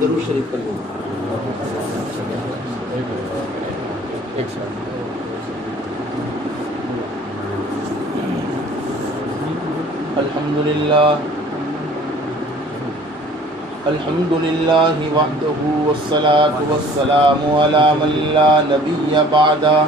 درود شریف پڑھ لیں. الحمد للہ وحدہ والصلاة والسلام علی من لا نبی بعدہ.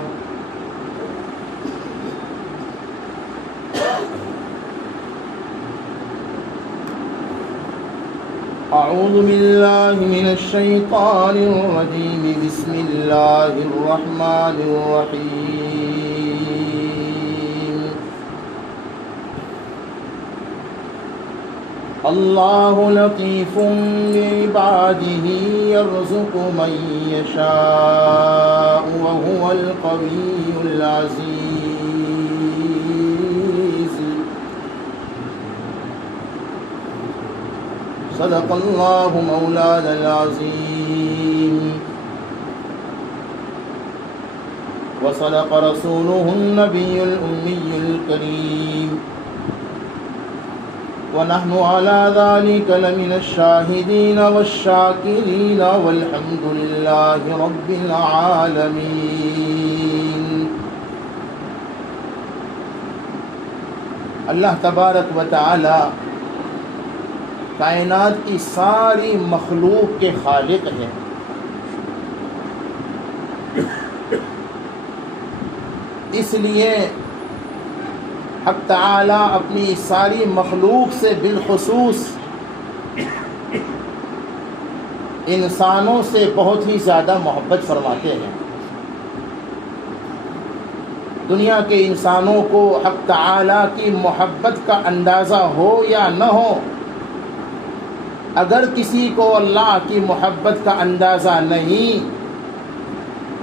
اعوذ باللہ من الشیطان الرجیم. بسم اللہ الرحمن الرحیم. اللہ لطیف بعبادہ یرزق من یشاء وهو القوی العزیز. صدق اللہ مولانا العظیم وصدق رسولہ النبی الأمی الکریم ونحن على ذلك لمن الشاہدین والشاکرین والحمد للہ رب العالمین. اللہ تبارک و تعالی کائنات کی ساری مخلوق کے خالق ہیں. اس لیے حق تعالی اپنی ساری مخلوق سے بالخصوص انسانوں سے بہت ہی زیادہ محبت فرماتے ہیں. دنیا کے انسانوں کو حق تعالی کی محبت کا اندازہ ہو یا نہ ہو، اگر کسی کو اللہ کی محبت کا اندازہ نہیں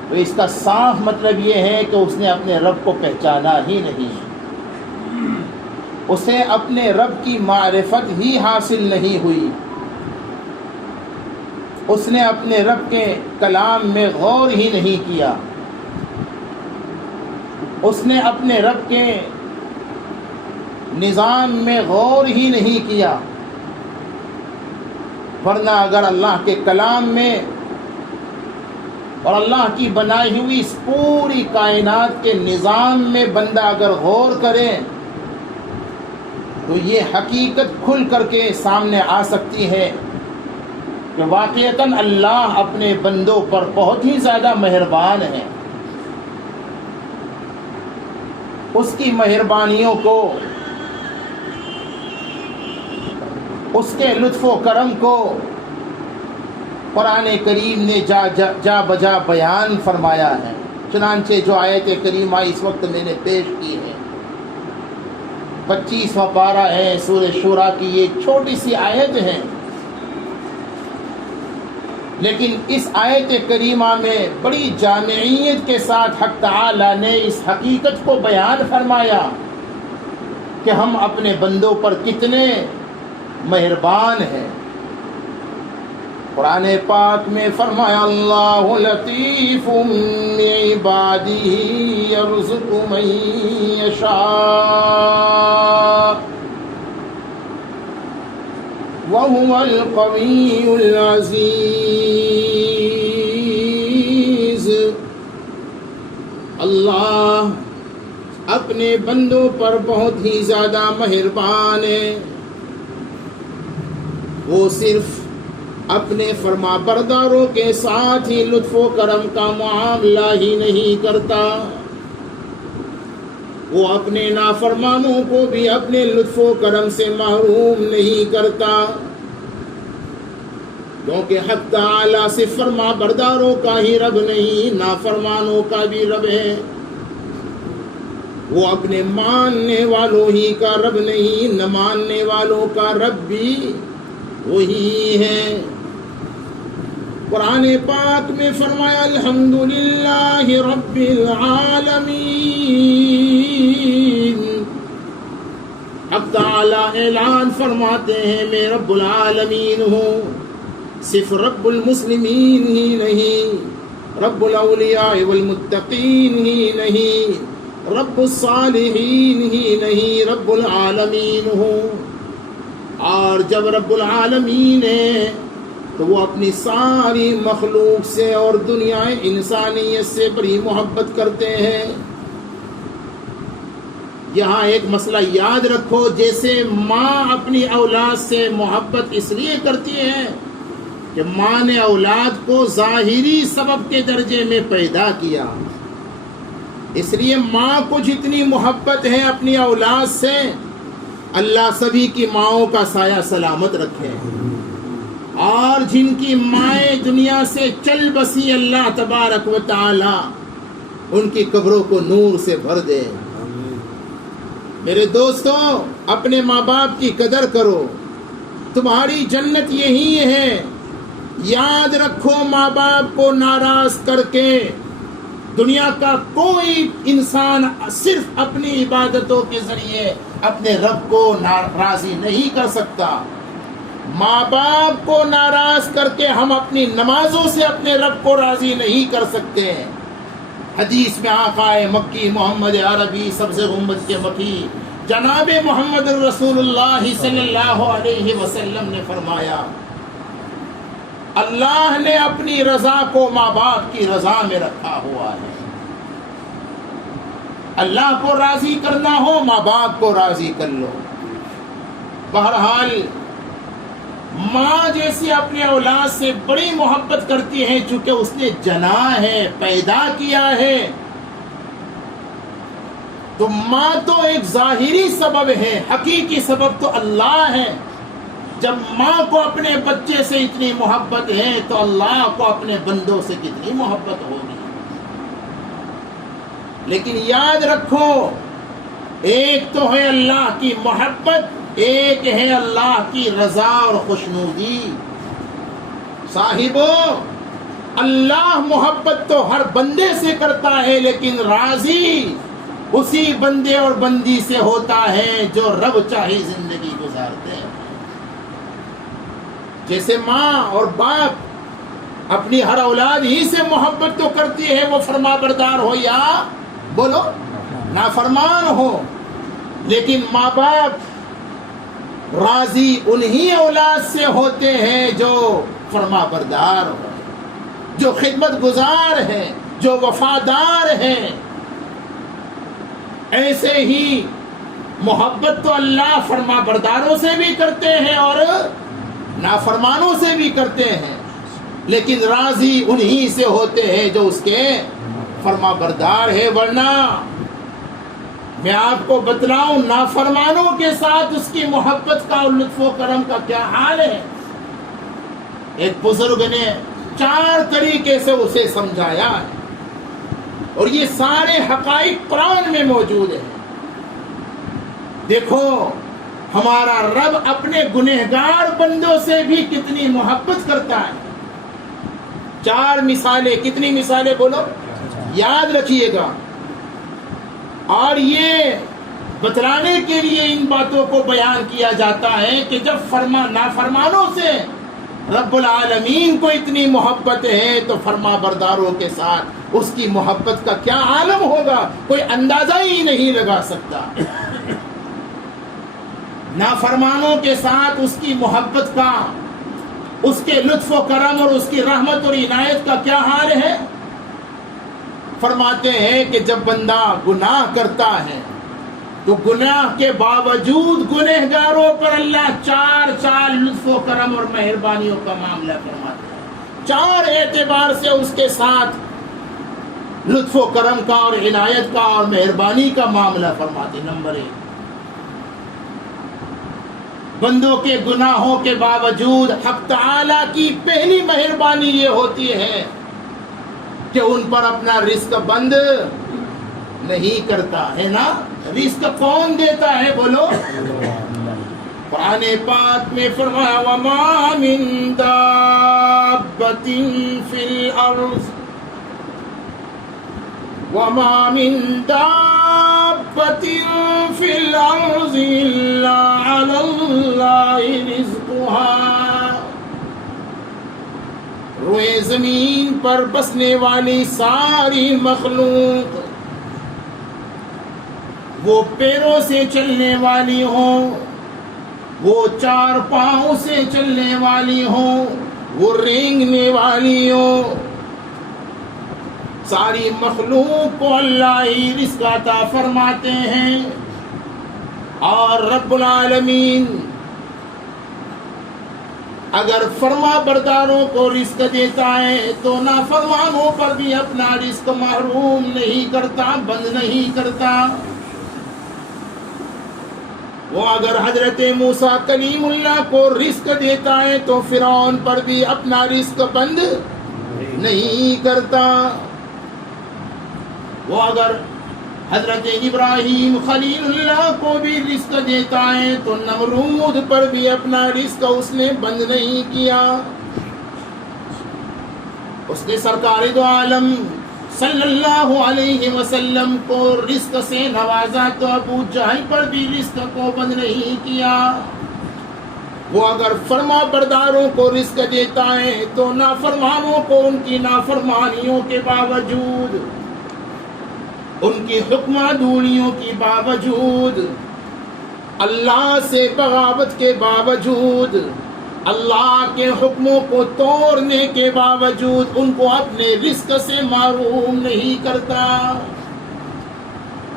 تو اس کا صاف مطلب یہ ہے کہ اس نے اپنے رب کو پہچانا ہی نہیں، اسے اپنے رب کی معرفت ہی حاصل نہیں ہوئی، اس نے اپنے رب کے کلام میں غور ہی نہیں کیا، اس نے اپنے رب کے نظام میں غور ہی نہیں کیا. ورنہ اگر اللہ کے کلام میں اور اللہ کی بنائی ہوئی اس پوری کائنات کے نظام میں بندہ اگر غور کرے تو یہ حقیقت کھل کر کے سامنے آ سکتی ہے کہ واقعتاً اللہ اپنے بندوں پر بہت ہی زیادہ مہربان ہے. اس کی مہربانیوں کو، اس کے لطف و کرم کو قرآن کریم نے جا بجا بیان فرمایا ہے. چنانچہ جو آیت کریمہ اس وقت میں نے پیش کی ہے 25واں پارہ ہے سورہ شورى کی، یہ چھوٹی سی آیت ہے، لیکن اس آیت کریمہ میں بڑی جامعیت کے ساتھ حق تعالی نے اس حقیقت کو بیان فرمایا کہ ہم اپنے بندوں پر کتنے مہربان ہے. قرآن پاک میں فرمایا اللہ لطیف بعبادہ یرزق من یشاء وهو القوی العزیز. اللہ اپنے بندوں پر بہت ہی زیادہ مہربان ہے. وہ صرف اپنے فرما برداروں کے ساتھ ہی لطف و کرم کا معاملہ ہی نہیں کرتا، وہ اپنے نافرمانوں کو بھی اپنے لطف و کرم سے محروم نہیں کرتا، کیونکہ حق تعالی سے فرما برداروں کا ہی رب نہیں، نافرمانوں کا بھی رب ہے. وہ اپنے ماننے والوں ہی کا رب نہیں، نہ ماننے والوں کا رب بھی وہی ہے. قرآن پاک میں فرمایا الحمدللہ رب العالمین. حق تعالی اعلان فرماتے ہیں میں رب العالمین ہوں، صرف رب المسلمین ہی نہیں، رب الاولیاء والمتقین ہی نہیں، رب الصالحین ہی نہیں، رب العالمین ہوں. اور جب رب العالمین ہے تو وہ اپنی ساری مخلوق سے اور دنیا انسانیت سے بڑی محبت کرتے ہیں۔ یہاں ایک مسئلہ یاد رکھو، جیسے ماں اپنی اولاد سے محبت اس لیے کرتی ہے کہ ماں نے اولاد کو ظاہری سبب کے درجے میں پیدا کیا، اس لیے ماں کو جتنی محبت ہے اپنی اولاد سے، اللہ سبھی کی ماؤں کا سایہ سلامت رکھے، اور جن کی مائیں دنیا سے چل بسی اللہ تبارک و تعالی ان کی قبروں کو نور سے بھر دے۔ میرے دوستوں، اپنے ماں باپ کی قدر کرو، تمہاری جنت یہی ہے۔ یاد رکھو، ماں باپ کو ناراض کر کے دنیا کا کوئی انسان صرف اپنی عبادتوں کے ذریعے اپنے رب کو راضی نہیں کر سکتا۔ ماں باپ کو ناراض کر کے ہم اپنی نمازوں سے اپنے رب کو راضی نہیں کر سکتے۔ حدیث میں آقا مکی محمد عربی سبز گنبد کے مکی جناب محمد رسول اللہ صلی اللہ علیہ وسلم نے فرمایا، اللہ نے اپنی رضا کو ماں باپ کی رضا میں رکھا ہوا ہے۔ اللہ کو راضی کرنا ہو، ماں باپ کو راضی کر لو۔ بہرحال ماں جیسی اپنے اولاد سے بڑی محبت کرتی ہے، چونکہ اس نے جنا ہے، پیدا کیا ہے۔ تو ماں تو ایک ظاہری سبب ہے، حقیقی سبب تو اللہ ہے۔ جب ماں کو اپنے بچے سے اتنی محبت ہے تو اللہ کو اپنے بندوں سے کتنی محبت ہوگی۔ لیکن یاد رکھو، ایک تو ہے اللہ کی محبت، ایک ہے اللہ کی رضا اور خوشنودی۔ صاحبو، اللہ محبت تو ہر بندے سے کرتا ہے، لیکن راضی اسی بندے اور بندی سے ہوتا ہے جو رب چاہی زندگی گزارتے ہیں۔ جیسے ماں اور باپ اپنی ہر اولاد ہی سے محبت تو کرتی ہے، وہ فرما بردار ہو یا بولو نافرمان ہو، لیکن ماں باپ راضی انہی اولاد سے ہوتے ہیں جو فرما بردار ہو، جو خدمت گزار ہے، جو وفادار ہے۔ ایسے ہی محبت تو اللہ فرما برداروں سے بھی کرتے ہیں اور نافرمانوں سے بھی کرتے ہیں، لیکن راضی انہی سے ہوتے ہیں جو اس کے فرما بردار ہے۔ ورنہ میں آپ کو بتلاؤں، نافرمانوں کے ساتھ اس کی محبت کا اور لطف و کرم کا کیا حال ہے۔ ایک بزرگ نے 4 طریقے سے اسے سمجھایا ہے، اور یہ سارے حقائق قرآن میں موجود ہیں۔ دیکھو، ہمارا رب اپنے گنہگار بندوں سے بھی کتنی محبت کرتا ہے۔ 4 مثالیں، کتنی مثالیں بولو، یاد رکھیے گا۔ اور یہ بتلانے کے لیے ان باتوں کو بیان کیا جاتا ہے کہ جب نافرمانوں سے رب العالمین کو اتنی محبت ہے تو فرما برداروں کے ساتھ اس کی محبت کا کیا عالم ہوگا، کوئی اندازہ ہی نہیں لگا سکتا۔ نافرمانوں کے ساتھ اس کی محبت کا، اس کے لطف و کرم اور اس کی رحمت اور عنایت کا کیا حال ہے۔ فرماتے ہیں کہ جب بندہ گناہ کرتا ہے تو گناہ کے باوجود گنہگاروں پر اللہ 4 لطف و کرم اور مہربانیوں کا معاملہ فرماتے ہیں۔ 4 اعتبار سے اس کے ساتھ لطف و کرم کا اور عنایت کا اور مہربانی کا معاملہ فرماتے ہیں۔ نمبر 1، بندوں کے گناہوں کے باوجود حق تعالی کی پہلی مہربانی یہ ہوتی ہے کہ ان پر اپنا رزق بند نہیں کرتا ہے نا۔ رزق کون دیتا ہے بولو؟ قرآن پاک میں فرمایا وَمَا مِن دَابَّةٍ فِي الْأَرْضِ وَمَا مِن دَابَّةٍ فِي الْأَرْضِ إِلَّا عَلَى اللَّهِ رِزْقُهَا۔ روئے زمین پر بسنے والی ساری مخلوق، وہ پیروں سے چلنے والی ہوں، وہ 4 پاؤں سے چلنے والی ہوں، وہ رینگنے والیوں، ساری مخلوق کو اللہ ہی رزق عطا فرماتے ہیں، اور رب العالمین اگر فرما برداروں کو رزق دیتا ہے تو نافرمانوں پر بھی اپنا رزق محروم نہیں کرتا، بند نہیں کرتا۔ وہ اگر حضرت موسیٰ کلیم اللہ کو رزق دیتا ہے تو فرعون پر بھی اپنا رزق بند نہیں کرتا۔ وہ اگر حضرت ابراہیم خلیل اللہ کو بھی رزق دیتا ہے تو نمرود پر بھی اپنا رزق اس نے بند نہیں کیا۔ اس نے سرکار دو عالم صلی اللہ علیہ وسلم کو رزق سے نوازا تو ابو جہل پر بھی رزق کو بند نہیں کیا۔ وہ اگر فرما برداروں کو رزق دیتا ہے تو نافرمانوں کو ان کی نافرمانیوں کے باوجود، ان کی حکمہ دوریوں کی باوجود، اللہ سے بغاوت کے باوجود، اللہ کے حکموں کو توڑنے کے باوجود ان کو اپنے رزق سے محروم نہیں کرتا۔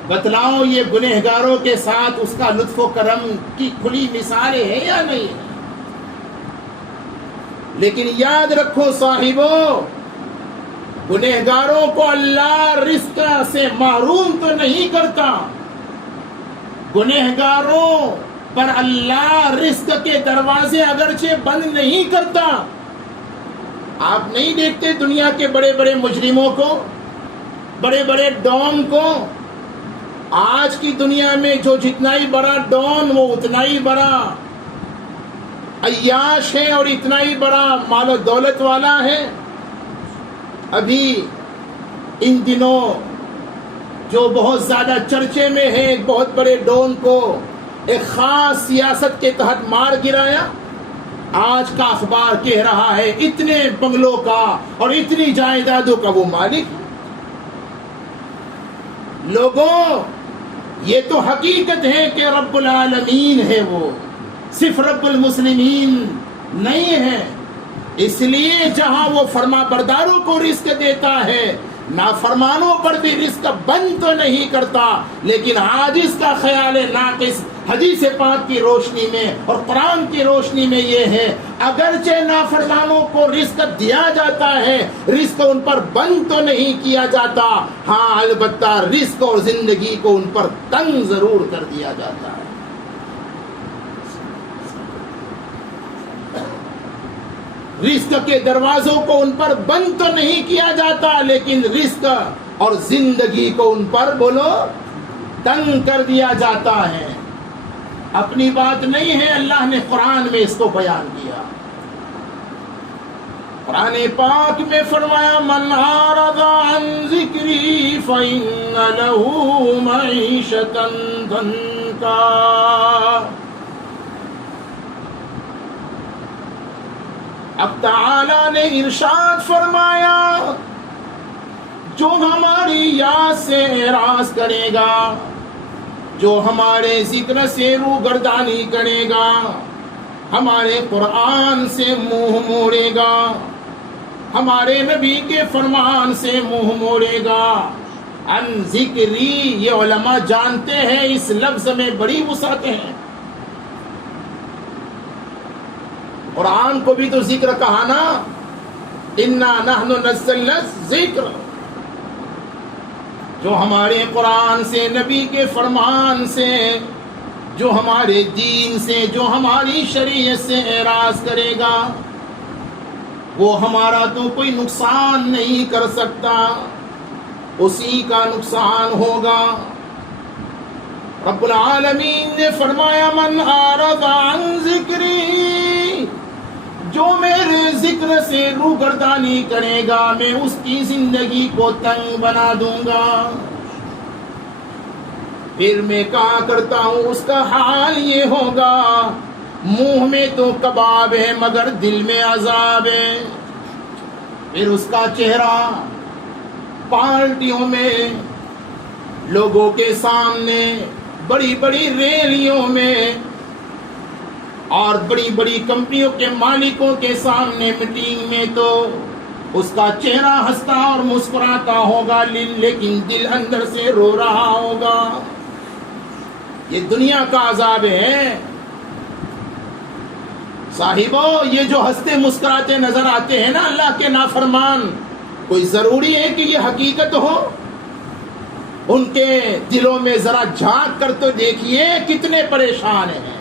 بتلاؤ یہ گنہگاروں کے ساتھ اس کا لطف و کرم کی کھلی مثالیں ہیں یا نہیں؟ لیکن یاد رکھو صاحبو، گنہگاروں کو اللہ رزق سے محروم تو نہیں کرتا، گنہگاروں پر اللہ رزق کے دروازے اگرچہ بند نہیں کرتا۔ آپ نہیں دیکھتے دنیا کے بڑے بڑے مجرموں کو، بڑے بڑے ڈون کو؟ آج کی دنیا میں جو جتنا ہی بڑا ڈون وہ اتنا ہی بڑا عیاش ہے اور اتنا ہی بڑا مال و دولت والا ہے۔ ابھی ان دنوں جو بہت زیادہ چرچے میں ہے، ایک بہت بڑے ڈون کو ایک خاص سیاست کے تحت مار گرایا۔ آج کا اخبار کہہ رہا ہے اتنے بنگلوں کا اور اتنی جائیدادوں کا وہ مالک۔ لوگوں، یہ تو حقیقت ہے کہ رب العالمین ہے، وہ صرف رب المسلمین نہیں ہے۔ اس لیے جہاں وہ فرما برداروں کو رزق دیتا ہے، نافرمانوں پر بھی رزق بند تو نہیں کرتا، لیکن آج اس کا خیال ناقص حدیث پاک کی روشنی میں اور قرآن کی روشنی میں یہ ہے، اگرچہ نافرمانوں کو رزق دیا جاتا ہے، رزق ان پر بند تو نہیں کیا جاتا، ہاں البتہ رزق اور زندگی کو ان پر تنگ ضرور کر دیا جاتا ہے۔ رزق کے دروازوں کو ان پر بند تو نہیں کیا جاتا، لیکن رزق اور زندگی کو ان پر بولو تنگ کر دیا جاتا ہے۔ اپنی بات نہیں ہے، اللہ نے قرآن میں اس کو بیان کیا۔ قرآن پاک میں فرمایا من اعرض عن ذکری فإن له معیشۃ ضنکا۔ اب تعالیٰ نے ارشاد فرمایا جو ہماری یاد سے اعراض کرے گا، جو ہمارے ذکر سے روگردانی کرے گا، ہمارے قرآن سے منہ موڑے گا، ہمارے نبی کے فرمان سے منہ موڑے گا۔ ان ذکری، یہ علماء جانتے ہیں اس لفظ میں بڑی وسعت ہے۔ قرآن کو بھی تو ذکر کہا نا، انا نحن نزلنا الذکر، جو ہمارے قرآن سے، نبی کے فرمان سے، جو ہمارے دین سے، جو ہماری شریعت سے اعراض کرے گا، وہ ہمارا تو کوئی نقصان نہیں کر سکتا، اسی کا نقصان ہوگا۔ رب العالمین نے فرمایا من اعرض عن ذکری، جو میرے ذکر سے روگردانی کرے گا میں اس کی زندگی کو تنگ بنا دوں گا۔ پھر میں کہا کرتا ہوں اس کا حال یہ ہوگا، منہ میں تو کباب ہے مگر دل میں عذاب ہے۔ پھر اس کا چہرہ پارٹیوں میں، لوگوں کے سامنے، بڑی بڑی ریلیوں میں اور بڑی بڑی کمپنیوں کے مالکوں کے سامنے میٹنگ میں تو اس کا چہرہ ہنستا اور مسکراتا ہوگا، لیکن دل اندر سے رو رہا ہوگا۔ یہ دنیا کا عذاب ہے صاحبو۔ یہ جو ہنستے مسکراتے نظر آتے ہیں نا اللہ کے نافرمان، کوئی ضروری ہے کہ یہ حقیقت ہو؟ ان کے دلوں میں ذرا جھانک کر تو دیکھیے کتنے پریشان ہیں،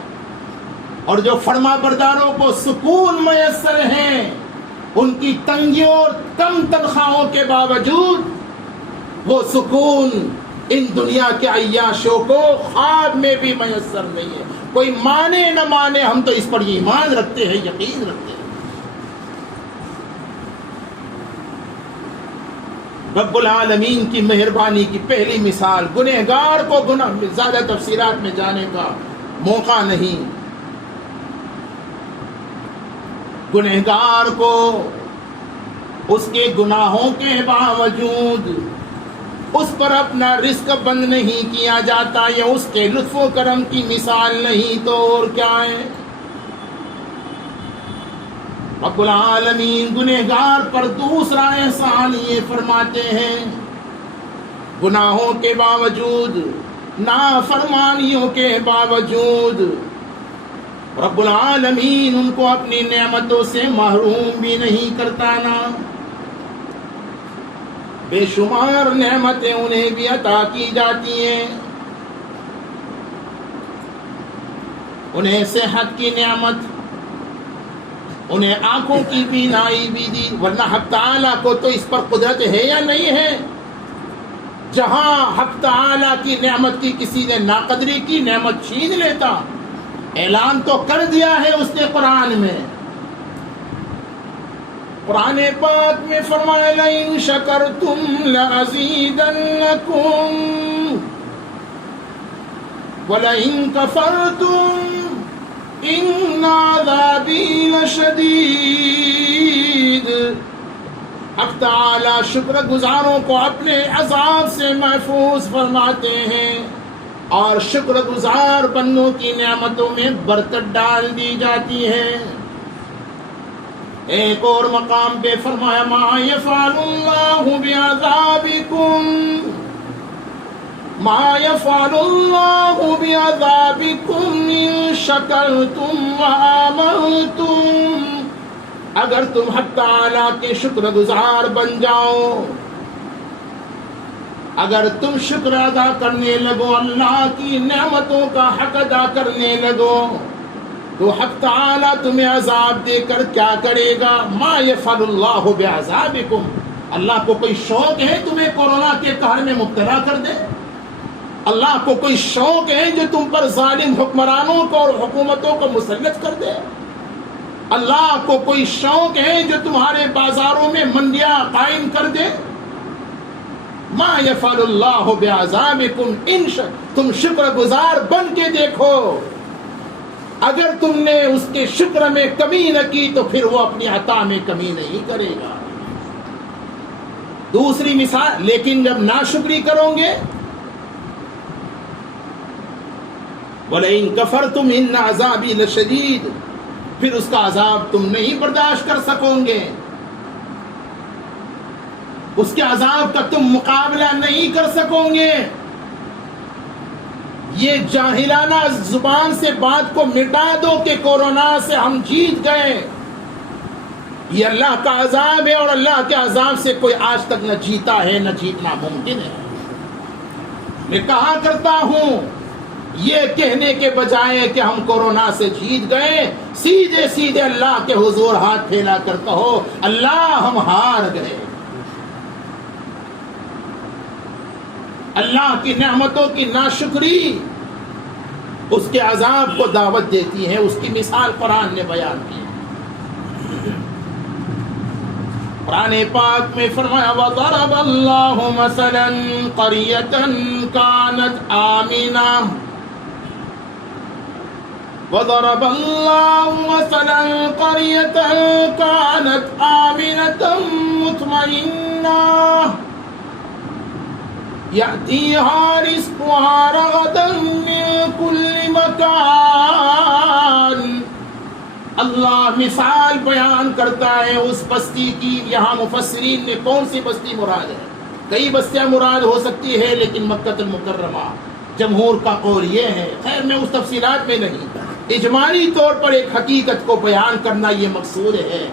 اور جو فرما برداروں کو سکون میسر ہیں ان کی تنگیوں اور کم تنخواہوں کے باوجود وہ سکون ان دنیا کے عیاشوں کو خواب میں بھی میسر نہیں ہے۔ کوئی مانے نہ مانے، ہم تو اس پر ایمان رکھتے ہیں، یقین رکھتے ہیں۔ رب العالمین کی مہربانی کی پہلی مثال، گنہگار کو گناہ، زیادہ تفسیرات میں جانے کا موقع نہیں، گنہگار کو اس کے گناہوں کے باوجود اس پر اپنا رزق بند نہیں کیا جاتا، یا اس کے لطف و کرم کی مثال نہیں تو اور کیا ہے؟ رب العالمین گنہگار پر دوسرا احسان یہ فرماتے ہیں، گناہوں کے باوجود، نافرمانیوں کے باوجود رب العالمین ان کو اپنی نعمتوں سے محروم بھی نہیں کرتا نا، بے شمار نعمتیں انہیں بھی عطا کی جاتی ہیں۔ انہیں صحت کی نعمت، انہیں آنکھوں کی بینائی بھی دی، ورنہ حق تعالیٰ کو تو اس پر قدرت ہے یا نہیں ہے؟ جہاں حق تعالیٰ کی نعمت کی کسی نے ناقدری کی، نعمت چھین لیتا۔ اعلان تو کر دیا ہے اس نے قرآن میں، قرآن پاک میں فرمایا لَإِن شَكَرْتُمْ لَأَزِيدَنَّكُمْ وَلَئِن كَفَرْتُمْ إِنَّ عَذَابِي لَشَدِيدٌ۔ حق تعالی شکر گزاروں کو اپنے عذاب سے محفوظ فرماتے ہیں، اور شکر گزار بندوں کی نعمتوں میں برکت ڈال دی جاتی ہے۔ ایک اور مقام پہ فرمایا ما یفعل اللہ بعذابکم، ما یفعل اللہ بعذابکم ان شکرتم وآمنتم۔ اگر تم حق تعالیٰ کے شکر گزار بن جاؤ، اگر تم شکر ادا کرنے لگو، اللہ کی نعمتوں کا حق ادا کرنے لگو، تو حق تعالیٰ تمہیں عذاب دے کر کیا کرے گا؟ ما یفعل اللہ بعذابکم، اللہ کو کوئی شوق ہے تمہیں کورونا کے قہر میں مبتلا کر دے؟ اللہ کو کوئی شوق ہے جو تم پر ظالم حکمرانوں کو اور حکومتوں کو مسلط کر دے؟ اللہ کو کوئی شوق ہے جو تمہارے بازاروں میں منڈیاں قائم کر دے؟ ما یفعل اللہ بعذابکم ان تم شکر گزار بن کے دیکھو، اگر تم نے اس کے شکر میں کمی نہ کی تو پھر وہ اپنی عطا میں کمی نہیں کرے گا۔ دوسری مثال، لیکن جب ناشکری کرو گے، وَلَئِن كَفَرْتُمْ إِنَّ عَذَابِي لَشَدِيدٌ، پھر اس کا عذاب تم نہیں برداشت کر سکو گے، اس کے عذاب کا تم مقابلہ نہیں کر سکو گے۔ یہ جاہلانہ زبان سے بات کو مٹا دو کہ کورونا سے ہم جیت گئے، یہ اللہ کا عذاب ہے، اور اللہ کے عذاب سے کوئی آج تک نہ جیتا ہے نہ جیتنا ممکن ہے۔ میں کہا کرتا ہوں، یہ کہنے کے بجائے کہ ہم کورونا سے جیت گئے، سیدھے سیدھے اللہ کے حضور ہاتھ پھیلا کر کہو اللہ ہم ہار گئے۔ اللہ کی نعمتوں کی ناشکری اس کے عذاب کو دعوت دیتی ہے، اس کی مثال قرآن نے بیان کی۔ قرآن پاک میں فرمایا وَضَرَبَ اللَّهُ مَثَلًا قَرْيَةً كَانَتْ آمِنَةً وَضَرَبَ اللَّهُ مَثَلًا قَرْيَةً كَانَتْ آمِنَةً مُطْمَئِنَّةً يأتيها رزقها رغدا من كل مكان اللہ مثال بیان کرتا ہے اس بستی کی. یہاں مفسرین نے کون سی بستی مراد ہے؟ کئی بستیاں مراد ہو سکتی ہے، لیکن مکہ المکرمہ جمہور کا قول یہ ہے. خیر میں اس تفصیلات میں نہیں، اجمالی طور پر ایک حقیقت کو بیان کرنا یہ مقصود ہے.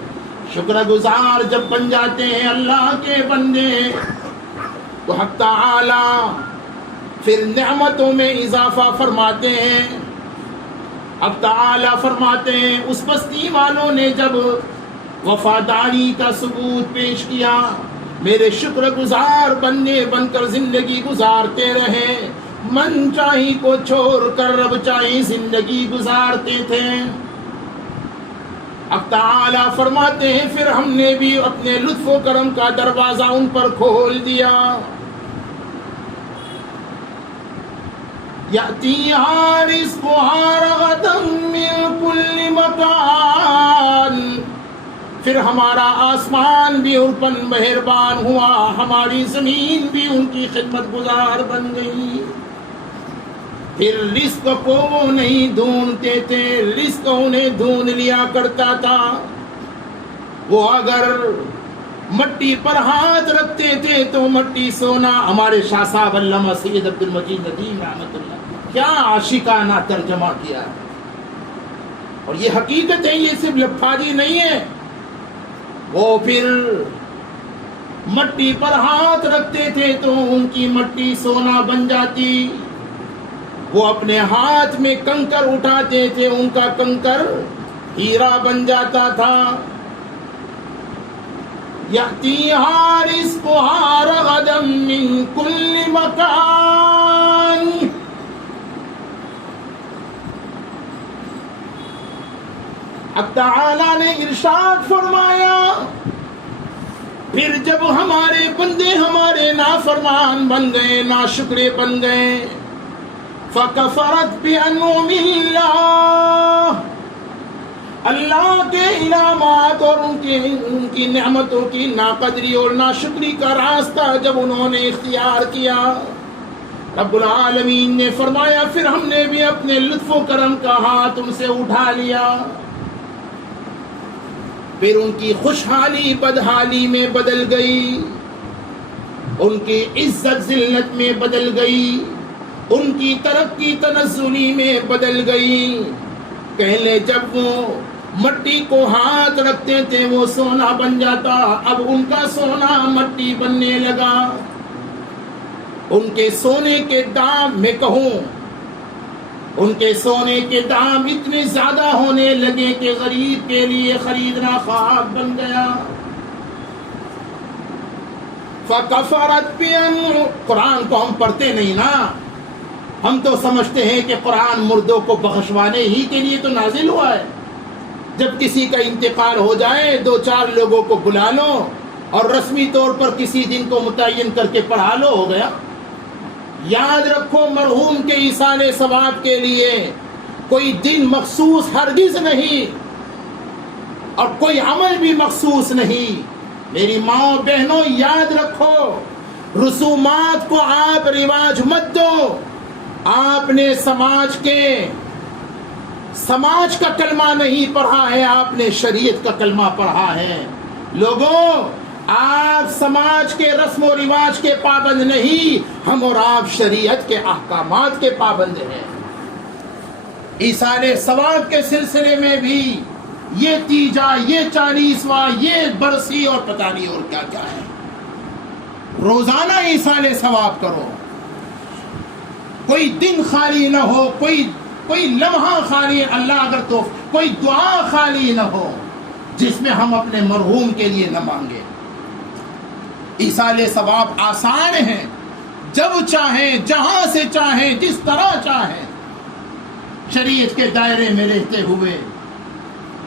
شکر گزار جب بن جاتے ہیں اللہ کے بندے تو حق تعالی پھر نعمتوں میں اضافہ فرماتے ہیں. حق تعالی فرماتے ہیں اس بستی والوں نے جب وفاداری کا ثبوت پیش کیا، میرے شکر گزار بندے بن کر زندگی گزارتے رہے، من چاہی کو چھوڑ کر رب چاہی زندگی گزارتے تھے. اب تعالی فرماتے ہیں پھر ہم نے بھی اپنے لطف و کرم کا دروازہ ان پر کھول دیا. یأتیہا رزقہا رغدا من کل مکان، پھر ہمارا آسمان بھی ان پر مہربان ہوا، ہماری زمین بھی ان کی خدمت گزار بن گئی. پھر رزق کو وہ نہیں ڈھونڈتے تھے، رزق انہیں ڈھونڈ لیا کرتا تھا. وہ اگر مٹی پر ہاتھ رکھتے تھے تو مٹی سونا. ہمارے شاہ صاحب علامہ سید عبد المجید ندیم رحمۃ اللہ کیا عاشقانہ ترجمہ کیا ہے، اور یہ حقیقت ہے، یہ صرف لفاظی نہیں ہے. وہ پھر مٹی پر ہاتھ رکھتے تھے تو ان کی مٹی سونا بن جاتی. وہ اپنے ہاتھ میں کنکر اٹھاتے تھے، ان کا کنکر ہیرا بن جاتا تھا. یأتیہا رزقہا رغدا من کل مکان. اب تعالیٰ نے ارشاد فرمایا پھر جب ہمارے بندے ہمارے نافرمان بن گئے، ناشکرے بن گئے، فَكَفَرَتْ بِأَنْعُمِ اللَّهِ، اللہ کے انعامات اور ان کی نعمتوں کی ناقدری اور ناشکری کا راستہ جب انہوں نے اختیار کیا، رب العالمین نے فرمایا پھر ہم نے بھی اپنے لطف و کرم کا ہاتھ ان سے اٹھا لیا. پھر ان کی خوشحالی بدحالی میں بدل گئی، ان کی عزت ذلت میں بدل گئی، ان کی ترقی تنزلی میں بدل گئی. پہلے جب وہ مٹی کو ہاتھ رکھتے تھے وہ سونا بن جاتا، اب ان کا سونا مٹی بننے لگا. ان کے سونے کے دام میں کہوں، ان کے سونے کے دام اتنے زیادہ ہونے لگے کہ غریب کے لیے خریدنا خواب بن گیا. فَكَفَرَتْ بِأَنْعُمِ، قرآن کو ہم پڑھتے نہیں نا، ہم تو سمجھتے ہیں کہ قرآن مردوں کو بخشوانے ہی کے لیے تو نازل ہوا ہے. جب کسی کا انتقال ہو جائے 2-4 لوگوں کو بلا لو اور رسمی طور پر کسی دن کو متعین کر کے پڑھا لو، ہو گیا. یاد رکھو مرحوم کے ایصال ثواب کے لیے کوئی دن مخصوص ہرگز نہیں اور کوئی عمل بھی مخصوص نہیں. میری ماں بہنوں یاد رکھو، رسومات کو آپ رواج مت دو. آپ نے سماج کا کلمہ نہیں پڑھا ہے، آپ نے شریعت کا کلمہ پڑھا ہے. لوگوں، آپ سماج کے رسم و رواج کے پابند نہیں، ہم اور آپ شریعت کے احکامات کے پابند ہیں. ایصال ثواب کے سلسلے میں بھی یہ تیجا، یہ 40واں، یہ برسی اور پتہ نہیں اور کیا کیا ہے. روزانہ ایصال ثواب کرو، کوئی دن خالی نہ ہو، کوئی لمحہ خالی، اللہ اگر تو کوئی دعا خالی نہ ہو جس میں ہم اپنے مرحوم کے لیے نہ مانگے. ایصال ثواب آسان ہے، جب چاہیں، جہاں سے چاہیں، جس طرح چاہیں، شریعت کے دائرے میں رہتے ہوئے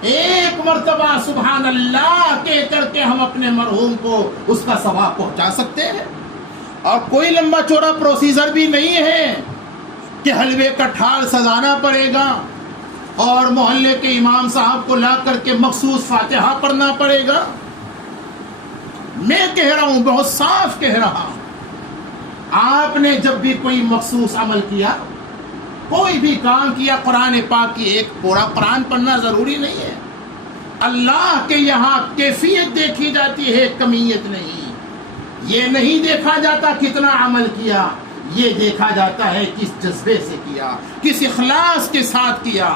ایک مرتبہ سبحان اللہ کہہ کر کے ہم اپنے مرحوم کو اس کا ثواب پہنچا سکتے ہیں. اور کوئی لمبا چوڑا پروسیجر بھی نہیں ہے کہ حلوے کا ٹھال سجانا پڑے گا اور محلے کے امام صاحب کو لا کر کے مخصوص فاتحہ پڑھنا پڑے گا. میں کہہ رہا ہوں، بہت صاف کہہ رہا ہوں، آپ نے جب بھی کوئی مخصوص عمل کیا، کوئی بھی کام کیا، قرآن پاک کی ایک پورا قرآن پڑھنا ضروری نہیں ہے. اللہ کے یہاں کیفیت دیکھی جاتی ہے، کمیت نہیں۔ یہ نہیں دیکھا جاتا کتنا عمل کیا، یہ دیکھا جاتا ہے کس جذبے سے کیا، کس اخلاص کے ساتھ کیا،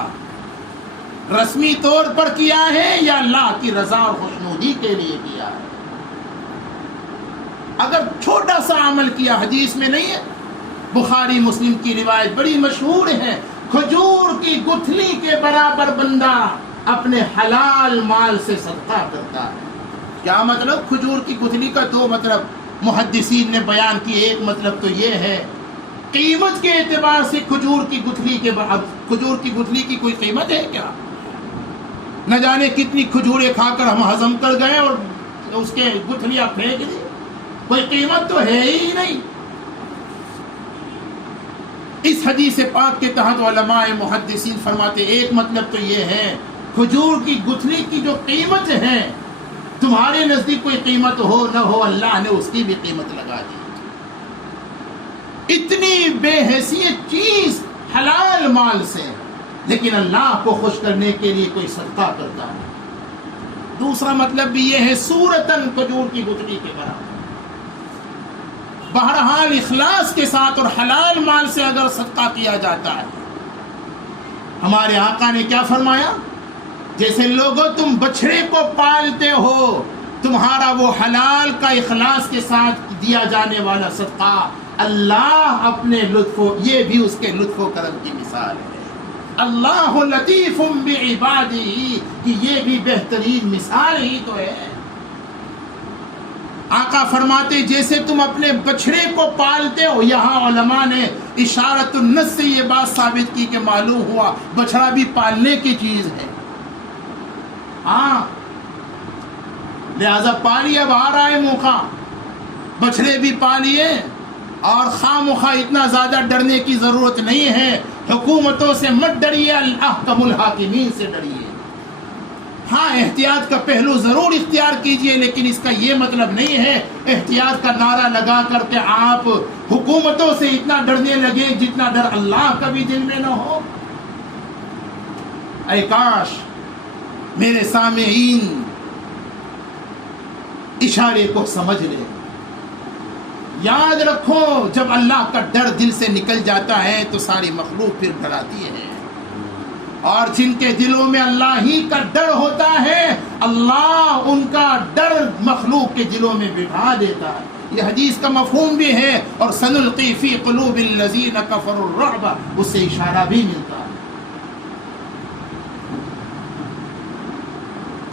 رسمی طور پر کیا ہے یا اللہ کی رضا اور خوشنودی کے لیے کیا ہے۔ اگر چھوٹا سا عمل کیا، حدیث میں نہیں ہے، بخاری مسلم کی روایت بڑی مشہور ہے، کھجور کی گٹھلی کے برابر بندہ اپنے حلال مال سے صدقہ کرتا ہے۔ کیا مطلب؟ کھجور کی گٹھلی کا دو مطلب محدثین نے بیان کیے۔ ایک مطلب تو یہ ہے قیمت کے اعتبار سے کھجور کی گٹھلی کی کوئی قیمت ہے کیا؟ نہ جانے کتنی کھجوریں کھا کر ہم ہضم کر گئے اور اس کے گٹھلیاں پھینک دی، کوئی قیمت تو ہے ہی نہیں۔ اس حدیث پاک کے تحت علماء محدثین فرماتے ایک مطلب تو یہ ہے کھجور کی گٹھلی کی جو قیمت ہے، تمہارے نزدیک کوئی قیمت ہو نہ ہو، اللہ نے اس کی بھی قیمت لگا دی۔ اتنی بے حیثیت چیز حلال مال سے، لیکن اللہ کو خوش کرنے کے لیے کوئی صدقہ کرتا ہے۔ دوسرا مطلب بھی یہ ہے صورتاً کھجور کی گٹھلی کے برابر۔ بہرحال اخلاص کے ساتھ اور حلال مال سے اگر صدقہ کیا جاتا ہے، ہمارے آقا نے کیا فرمایا؟ جیسے لوگوں تم بچھڑے کو پالتے ہو، تمہارا وہ حلال کا اخلاص کے ساتھ دیا جانے والا صدقہ، اللہ اپنے لطف، یہ بھی اس کے لطف و کرم کی مثال ہے۔ اللہ لطیف بعبادہ، کہ یہ بھی بہترین مثال ہی تو ہے۔ آقا فرماتے جیسے تم اپنے بچھڑے کو پالتے ہو، یہاں علماء نے اشارت النص سے یہ بات ثابت کی کہ معلوم ہوا بچھڑا بھی پالنے کی چیز ہے۔ ہاں، لہذا پالیے، اب آ رہا ہے موقع، بچھڑے بھی پالیے، اور خواہ مخواہ اتنا زیادہ ڈرنے کی ضرورت نہیں ہے۔ حکومتوں سے مت ڈریے، احکم الحاکمین سے ڈریے۔ ہاں، احتیاط کا پہلو ضرور اختیار کیجئے، لیکن اس کا یہ مطلب نہیں ہے احتیاط کا نعرہ لگا کر کے آپ حکومتوں سے اتنا ڈرنے لگے جتنا ڈر اللہ کا بھی دل میں نہ ہو۔ اے کاش میرے سامعین اشارے کو سمجھ لیں۔ یاد رکھو، جب اللہ کا ڈر دل سے نکل جاتا ہے تو ساری مخلوق پھر ڈراتی ہے، اور جن کے دلوں میں اللہ ہی کا ڈر ہوتا ہے، اللہ ان کا ڈر مخلوق کے دلوں میں بٹھا دیتا ہے۔ یہ حدیث کا مفہوم بھی ہے، اور سنلقی فی قلوب الذین کفروا الرعب، اس سے اشارہ بھی ملتا ہے۔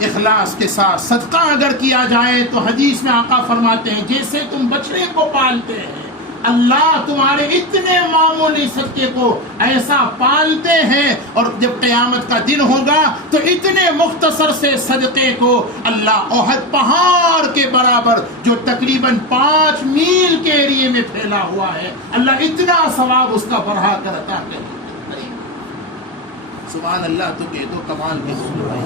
اخلاص کے ساتھ صدقہ اگر کیا جائے تو حدیث میں آقا فرماتے ہیں جیسے تم بچڑے کو پالتے ہیں، اللہ تمہارے اتنے معمولی صدقے کو ایسا پالتے ہیں، اور جب قیامت کا دن ہوگا تو اتنے مختصر سے صدقے کو اللہ احد پہاڑ کے برابر، جو تقریباً 5 میل کے ایریے میں پھیلا ہوا ہے، اللہ اتنا ثواب اس کا بڑھا کر عطا کرے۔ سبحان اللہ، تو کہہ دو کمال کے سورہ۔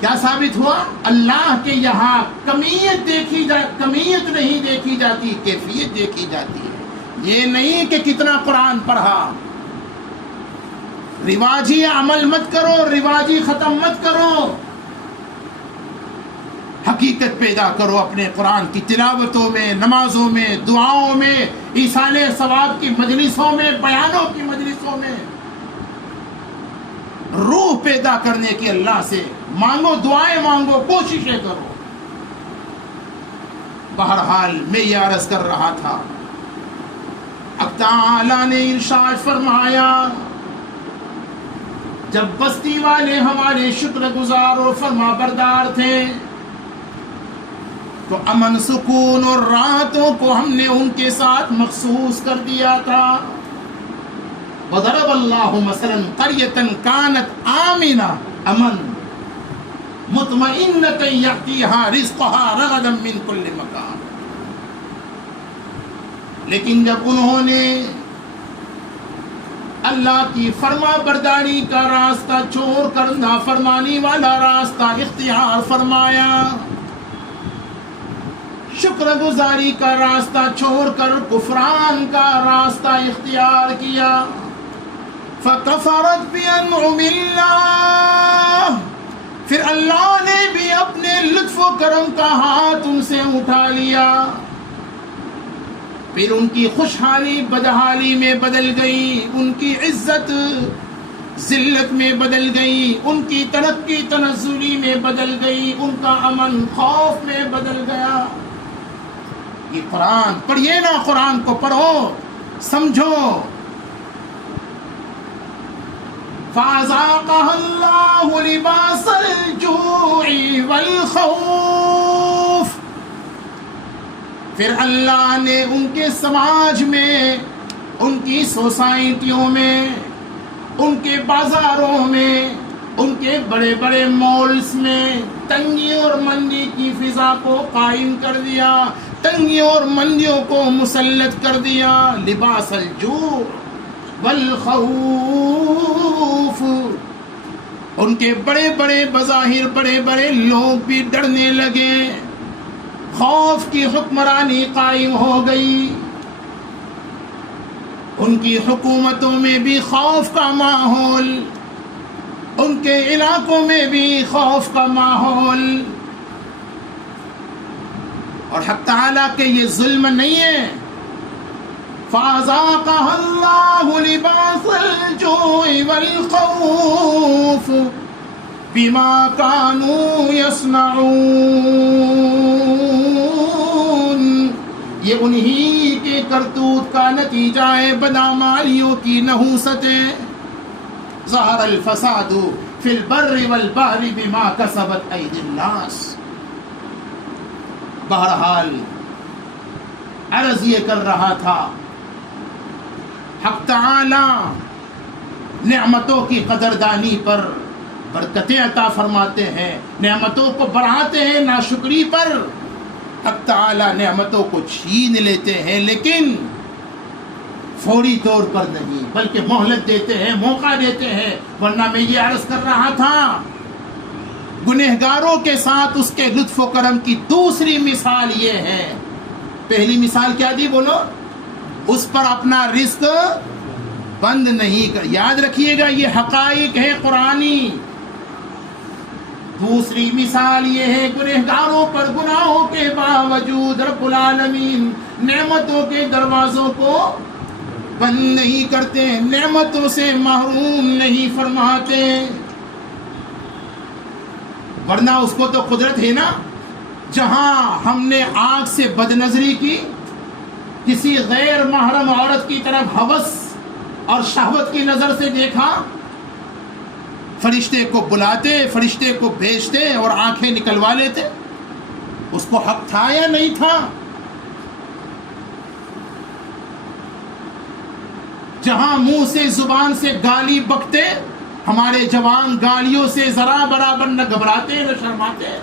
کیا ثابت ہوا؟ اللہ کے یہاں کمیت نہیں دیکھی جاتی، کیفیت دیکھی جاتی ہے۔ یہ نہیں کہ کتنا قرآن پڑھا، رواجی عمل مت کرو، رواجی ختم مت کرو، حقیقت پیدا کرو اپنے قرآن کی تلاوتوں میں، نمازوں میں، دعاؤں میں، ایصال ثواب کی مجلسوں میں، بیانوں کی مجلسوں میں۔ روح پیدا کرنے کی اللہ سے مانگو، دعائیں مانگو، کوششیں کرو۔ بہرحال میں یہ عرض کر رہا تھا، اب تعالیٰ نے ارشاد فرمایا، جب بستی والے ہمارے شکر گزار اور فرما بردار تھے تو امن، سکون اور راحتوں کو ہم نے ان کے ساتھ مخصوص کر دیا تھا۔ وضرب اللہ مثلا قریۃ کانت آمنہ، امن مطمئنۃ یأتیہا رزقہا رغدا من کل مکان۔ لیکن جب انہوں نے اللہ کی فرما برداری کا راستہ چھوڑ کر نافرمانی والا راستہ اختیار فرمایا، شکر گزاری کا راستہ چھوڑ کر کفران کا راستہ اختیار کیا، فَكَفَرَتْ بِأَنْعُمِ اللَّهِ، پھر اللہ نے بھی اپنے لطف و کرم کا ہاتھ ان سے اٹھا لیا، پھر ان کی خوشحالی بدحالی میں بدل گئی، ان کی عزت ذلت میں بدل گئی، ان کی ترقی تنزلی میں بدل گئی، ان کا امن خوف میں بدل گیا۔ یہ قرآن پڑھیے نا، قرآن کو پڑھو، سمجھو۔ فَأَذَاقَهَا اللَّهُ لِبَاسَ الْجُوعِ وَالْخَوْفِ، پھر اللہ نے ان کے سماج میں، ان کی سوسائٹیوں میں، ان کے بازاروں میں، ان کے بڑے بڑے مالز میں تنگی اور مندی کی فضا کو قائم کر دیا، تنگیوں اور مندیوں کو مسلط کر دیا۔ لباس الجوع والخوف، ان کے بڑے بڑے بظاہر بڑے بڑے لوگ بھی ڈرنے لگے، خوف کی حکمرانی قائم ہو گئی، ان کی حکومتوں میں بھی خوف کا ماحول، ان کے علاقوں میں بھی خوف کا ماحول۔ اور حق تعالیٰ کے یہ ظلم نہیں ہے۔ فَأَذَاقَهَا اللَّهُ لِبَاسَ الْجُوعِ وَالْخَوْفِ بِمَا كَانُوا يَصْنَعُونَ، یہ انہی کے کرتوت کا نتیجہ ہے، بدعمالیوں کی نحوستیں۔ ظَهَرَ الْفَسَادُ فِي الْبَرِّ وَالْبَحْرِ بِمَا كَسَبَتْ أَيْدِي النَّاسِ۔ بہرحال عرض یہ کر رہا تھا، حق تعالی نعمتوں کی قدردانی پر برکتیں عطا فرماتے ہیں، نعمتوں کو بڑھاتے ہیں، ناشکری پر حق تعالی نعمتوں کو چھین لیتے ہیں، لیکن فوری طور پر نہیں، بلکہ مہلت دیتے ہیں، موقع دیتے ہیں۔ ورنہ میں یہ عرض کر رہا تھا، گنہگاروں کے ساتھ اس کے لطف و کرم کی دوسری مثال یہ ہے، پہلی مثال کیا دی بولو؟ اس پر اپنا رزق بند نہیں کر، یاد رکھیے گا یہ حقائق ہے قرآنی۔ دوسری مثال یہ ہے، گنہگاروں پر گناہوں کے باوجود رب العالمین نعمتوں کے دروازوں کو بند نہیں کرتے، نعمتوں سے محروم نہیں فرماتے۔ ورنہ اس کو تو قدرت ہے نا، جہاں ہم نے آنکھ سے بد نظری کی، کسی غیر محرم عورت کی طرف ہوس اور شہوت کی نظر سے دیکھا، فرشتے کو بلاتے، فرشتے کو بھیجتے اور آنکھیں نکلوا لیتے۔ اس کو حق تھا یا نہیں تھا؟ جہاں منہ سے زبان سے گالی بکتے، ہمارے جوان گالیوں سے ذرا برابر نہ گھبراتے نہ شرماتے۔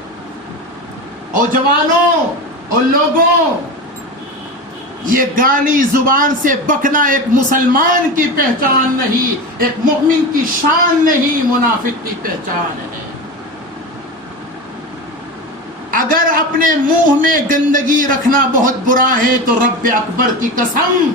اور جوانوں اور لوگوں، یہ گالی زبان سے بکنا ایک مسلمان کی پہچان نہیں، ایک مومن کی شان نہیں، منافق کی پہچان ہے۔ اگر اپنے منہ میں گندگی رکھنا بہت برا ہے تو رب اکبر کی قسم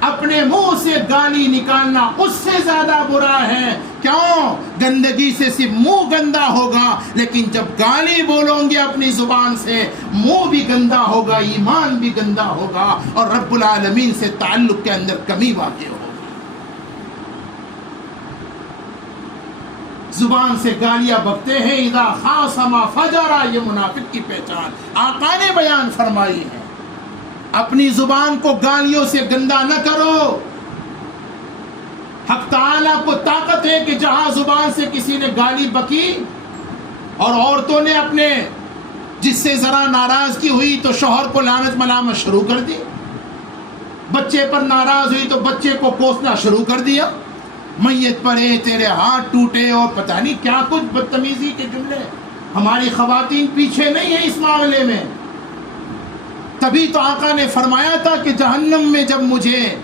اپنے منہ سے گالی نکالنا اس سے زیادہ برا ہے۔ کیوں؟ گندگی سے صرف منہ گندا ہوگا، لیکن جب گالی بولو گے اپنی زبان سے، منہ بھی گندا ہوگا، ایمان بھی گندا ہوگا، اور رب العالمین سے تعلق کے اندر کمی واقع ہوگی۔ زبان سے گالیاں بکتے ہیں، اذا خاصم فجر، یہ منافق کی پہچان آقا نے بیان فرمائی ہے۔ اپنی زبان کو گالیوں سے گندا نہ کرو۔ حق تعالیٰ کو طاقت ہے کہ جہاں زبان سے کسی نے گالی بکی، اور عورتوں نے اپنے جس سے ذرا ناراضگی ہوئی تو شوہر کو لعنت ملامت شروع کر دی، بچے پر ناراض ہوئی تو بچے کو کوسنا شروع کر دیا، میت پڑے، تیرے ہاتھ ٹوٹے، اور پتہ نہیں کیا کچھ بدتمیزی کے جملے۔ ہماری خواتین پیچھے نہیں ہیں اس معاملے میں۔ تبھی تو آقا نے فرمایا تھا کہ جہنم میں جب مجھے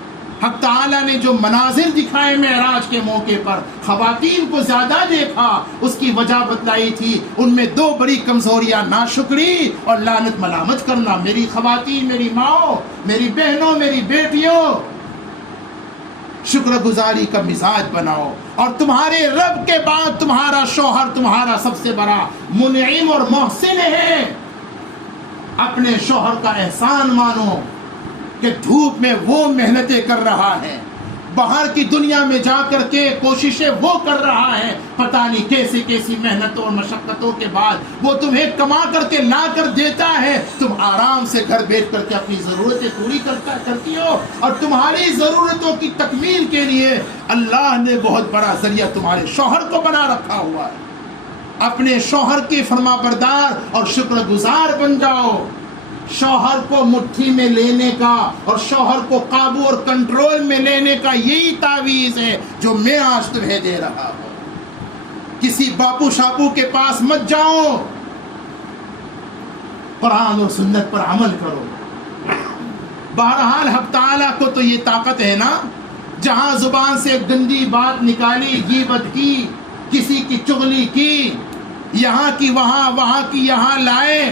حق تعالیٰ نے جو مناظر دکھائے معراج کے موقع پر، خواتین کو زیادہ دیکھا، اس کی وجہ بتلائی تھی۔ ان میں دو بڑی کمزوریاں، ناشکری اور لعنت ملامت کرنا۔ میری خواتین، میری ماؤں، میری بہنوں، میری بیٹیوں، شکر گزاری کا مزاج بناؤ، اور تمہارے رب کے بعد تمہارا شوہر تمہارا سب سے بڑا منعم اور محسن ہے۔ اپنے شوہر کا احسان مانو کہ دھوپ میں وہ محنتیں کر رہا ہے، باہر کی دنیا میں جا کر کے کوششیں وہ کر رہا ہے، پتہ نہیں کیسی کیسی محنتوں اور مشقتوں کے بعد وہ تمہیں کما کر کے لا کر دیتا ہے، تم آرام سے گھر بیٹھ کر کے اپنی ضرورتیں پوری کرتی ہو، اور تمہاری ضرورتوں کی تکمیل کے لیے اللہ نے بہت بڑا ذریعہ تمہارے شوہر کو بنا رکھا ہوا ہے۔ اپنے شوہر کی فرما بردار اور شکر گزار بن جاؤ۔ شوہر کو مٹھی میں لینے کا اور شوہر کو قابو اور کنٹرول میں لینے کا یہی تعویذ ہے جو میں آج تمہیں دے رہا ہوں۔ کسی باپو شاپو کے پاس مت جاؤ، قرآن اور سنت پر عمل کرو۔ بہرحال حق تعالیٰ کو تو یہ طاقت ہے نا، جہاں زبان سے گندی بات نکالی، غیبت کی، کسی کی چغلی کی، یہاں کی وہاں، وہاں کی یہاں لائے،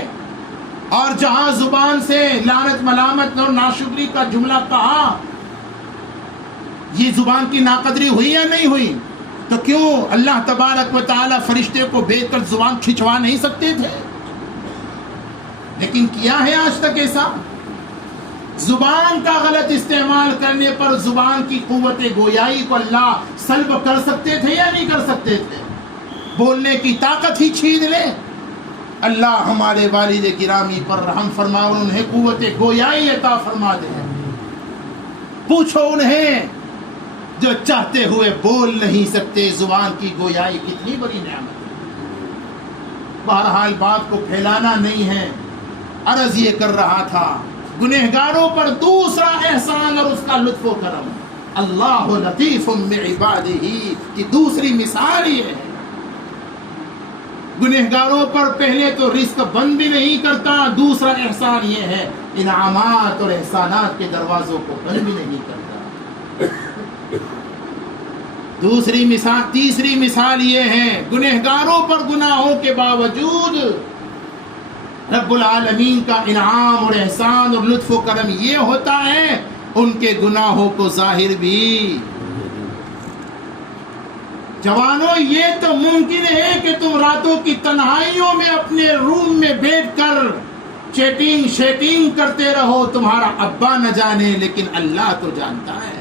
اور جہاں زبان سے لعنت ملامت اور ناشکری کا جملہ کہا، یہ زبان کی ناقدری ہوئی یا نہیں ہوئی؟ تو کیوں اللہ تبارک و تعالی فرشتے کو بھیج کر زبان کھچوا نہیں سکتے تھے؟ لیکن کیا ہے آج تک ایسا؟ زبان کا غلط استعمال کرنے پر زبان کی قوت گویائی کو اللہ سلب کر سکتے تھے یا نہیں کر سکتے تھے؟ بولنے کی طاقت ہی چھین لے۔ اللہ ہمارے والد گرامی پر رحم فرما اور انہیں قوت گویائی عطا فرما دے۔ پوچھو انہیں جو چاہتے ہوئے بول نہیں سکتے، زبان کی گویائی کتنی بڑی نعمت ہے۔ بہرحال بات کو پھیلانا نہیں ہے، عرض یہ کر رہا تھا گنہگاروں پر دوسرا احسان اور اس کا لطف و کرم، اللہ لطیف بعبادہ کی دوسری مثال یہ ہے۔ گنہگاروں پر پہلے تو رزق بند بھی نہیں کرتا، دوسرا احسان یہ ہے انعامات اور احسانات کے دروازوں کو بند بھی نہیں کرتا۔ تیسری مثال یہ ہے، گنہگاروں پر گناہوں کے باوجود رب العالمین کا انعام اور احسان اور لطف و کرم یہ ہوتا ہے ان کے گناہوں کو ظاہر بھی۔ جوانوں، یہ تو ممکن ہے کہ تم راتوں کی تنہائیوں میں اپنے روم میں بیٹھ کر چیٹنگ شیٹنگ کرتے رہو، تمہارا ابا نہ جانے لیکن اللہ تو جانتا ہے۔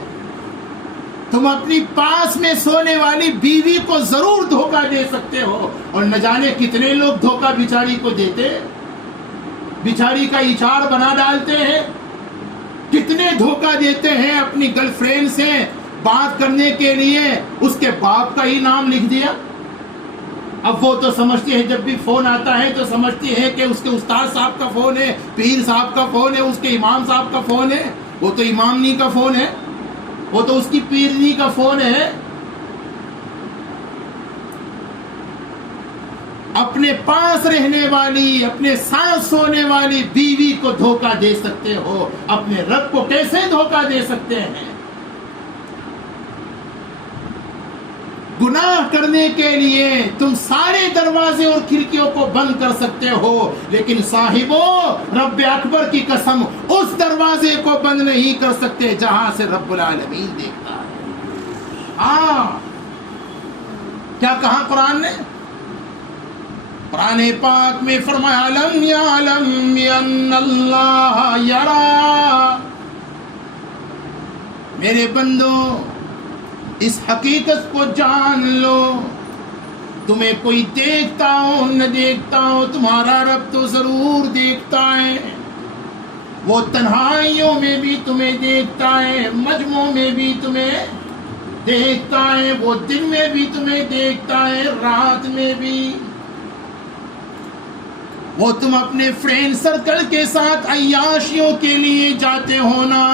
تم اپنی پاس میں سونے والی بیوی کو ضرور دھوکہ دے سکتے ہو، اور نہ جانے کتنے لوگ دھوکہ بیچاری کو دیتے، بیچاری کا ایچار بنا ڈالتے ہیں۔ کتنے دھوکہ دیتے ہیں اپنی گرل فرینڈ سے بات کرنے کے لیے، اس کے باپ کا ہی نام لکھ دیا۔ اب وہ تو سمجھتی ہے جب بھی فون آتا ہے تو سمجھتی ہے کہ اس کے استاد صاحب کا فون ہے، پیر صاحب کا فون ہے، اس کے امام صاحب کا فون ہے۔ وہ تو امامنی کا فون ہے، وہ تو اس کی پیرنی کا فون ہے۔ اپنے پاس رہنے والی، اپنے ساتھ سونے والی بیوی کو دھوکہ دے سکتے ہو، اپنے رب کو کیسے دھوکہ دے سکتے ہیں؟ گناہ کرنے کے لیے تم سارے دروازے اور کھڑکیوں کو بند کر سکتے ہو، لیکن صاحبو رب اکبر کی قسم اس دروازے کو بند نہیں کر سکتے جہاں سے رب العالمین دیکھتا ہے۔ ہاں، کیا کہا قرآن نے؟ قرآن پاک میں فرمایا لم یعلم بأن اللہ یرا۔ میرے بندو، اس حقیقت کو جان لو، تمہیں کوئی دیکھتا ہو نہ دیکھتا ہو، تمہارا رب تو ضرور دیکھتا ہے۔ وہ تنہائیوں میں بھی تمہیں دیکھتا ہے، مجموعوں میں بھی تمہیں دیکھتا ہے، وہ دن میں بھی تمہیں دیکھتا ہے، رات میں بھی۔ وہ تم اپنے فرینڈ سرکل کے ساتھ عیاشیوں کے لیے جاتے ہو نا،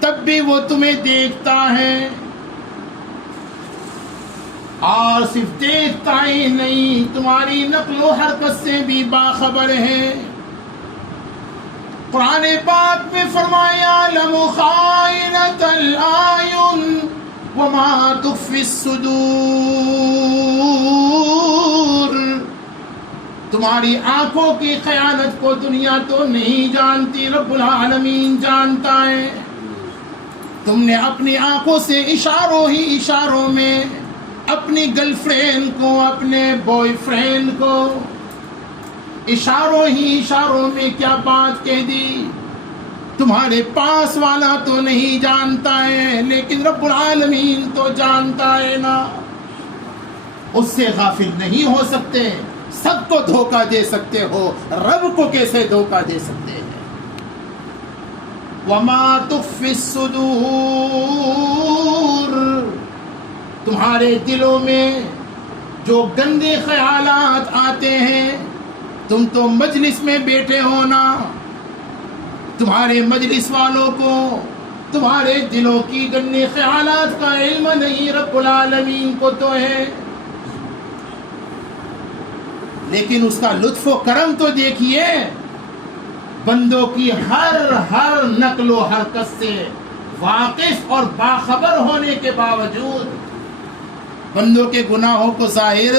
تب بھی وہ تمہیں دیکھتا ہے، اور صرف دیکھتا ہی نہیں، تمہاری نقل و حرکت سے بھی باخبر ہے۔ قرآن پاک میں فرمایا یعلم خائنۃ الأعین وما تخفی الصدور۔ تمہاری آنکھوں کی خیانت کو دنیا تو نہیں جانتی، رب العالمین جانتا ہے۔ تم نے اپنی آنکھوں سے اشاروں ہی اشاروں میں اپنی گرل فرینڈ کو, اپنے بوائے فرینڈ کو اشاروں ہی اشاروں میں کیا بات کہہ دی. تمہارے پاس والا تو نہیں جانتا ہے, لیکن رب العالمین تو جانتا ہے نا. اس سے غافل نہیں ہو سکتے. سب کو دھوکہ دے سکتے ہو, رب کو کیسے دھوکہ دے سکتے ہیں؟ وما تخفی الصدور, تمہارے دلوں میں جو گندے خیالات آتے ہیں, تم تو مجلس میں بیٹھے ہو نا, تمہارے مجلس والوں کو تمہارے دلوں کی گندے خیالات کا علم نہیں, رب العالمین کو تو ہے. لیکن اس کا لطف و کرم تو دیکھیے, بندوں کی ہر نقل و حرکت سے واقف اور باخبر ہونے کے باوجود بندوں کے گناہوں کو ظاہر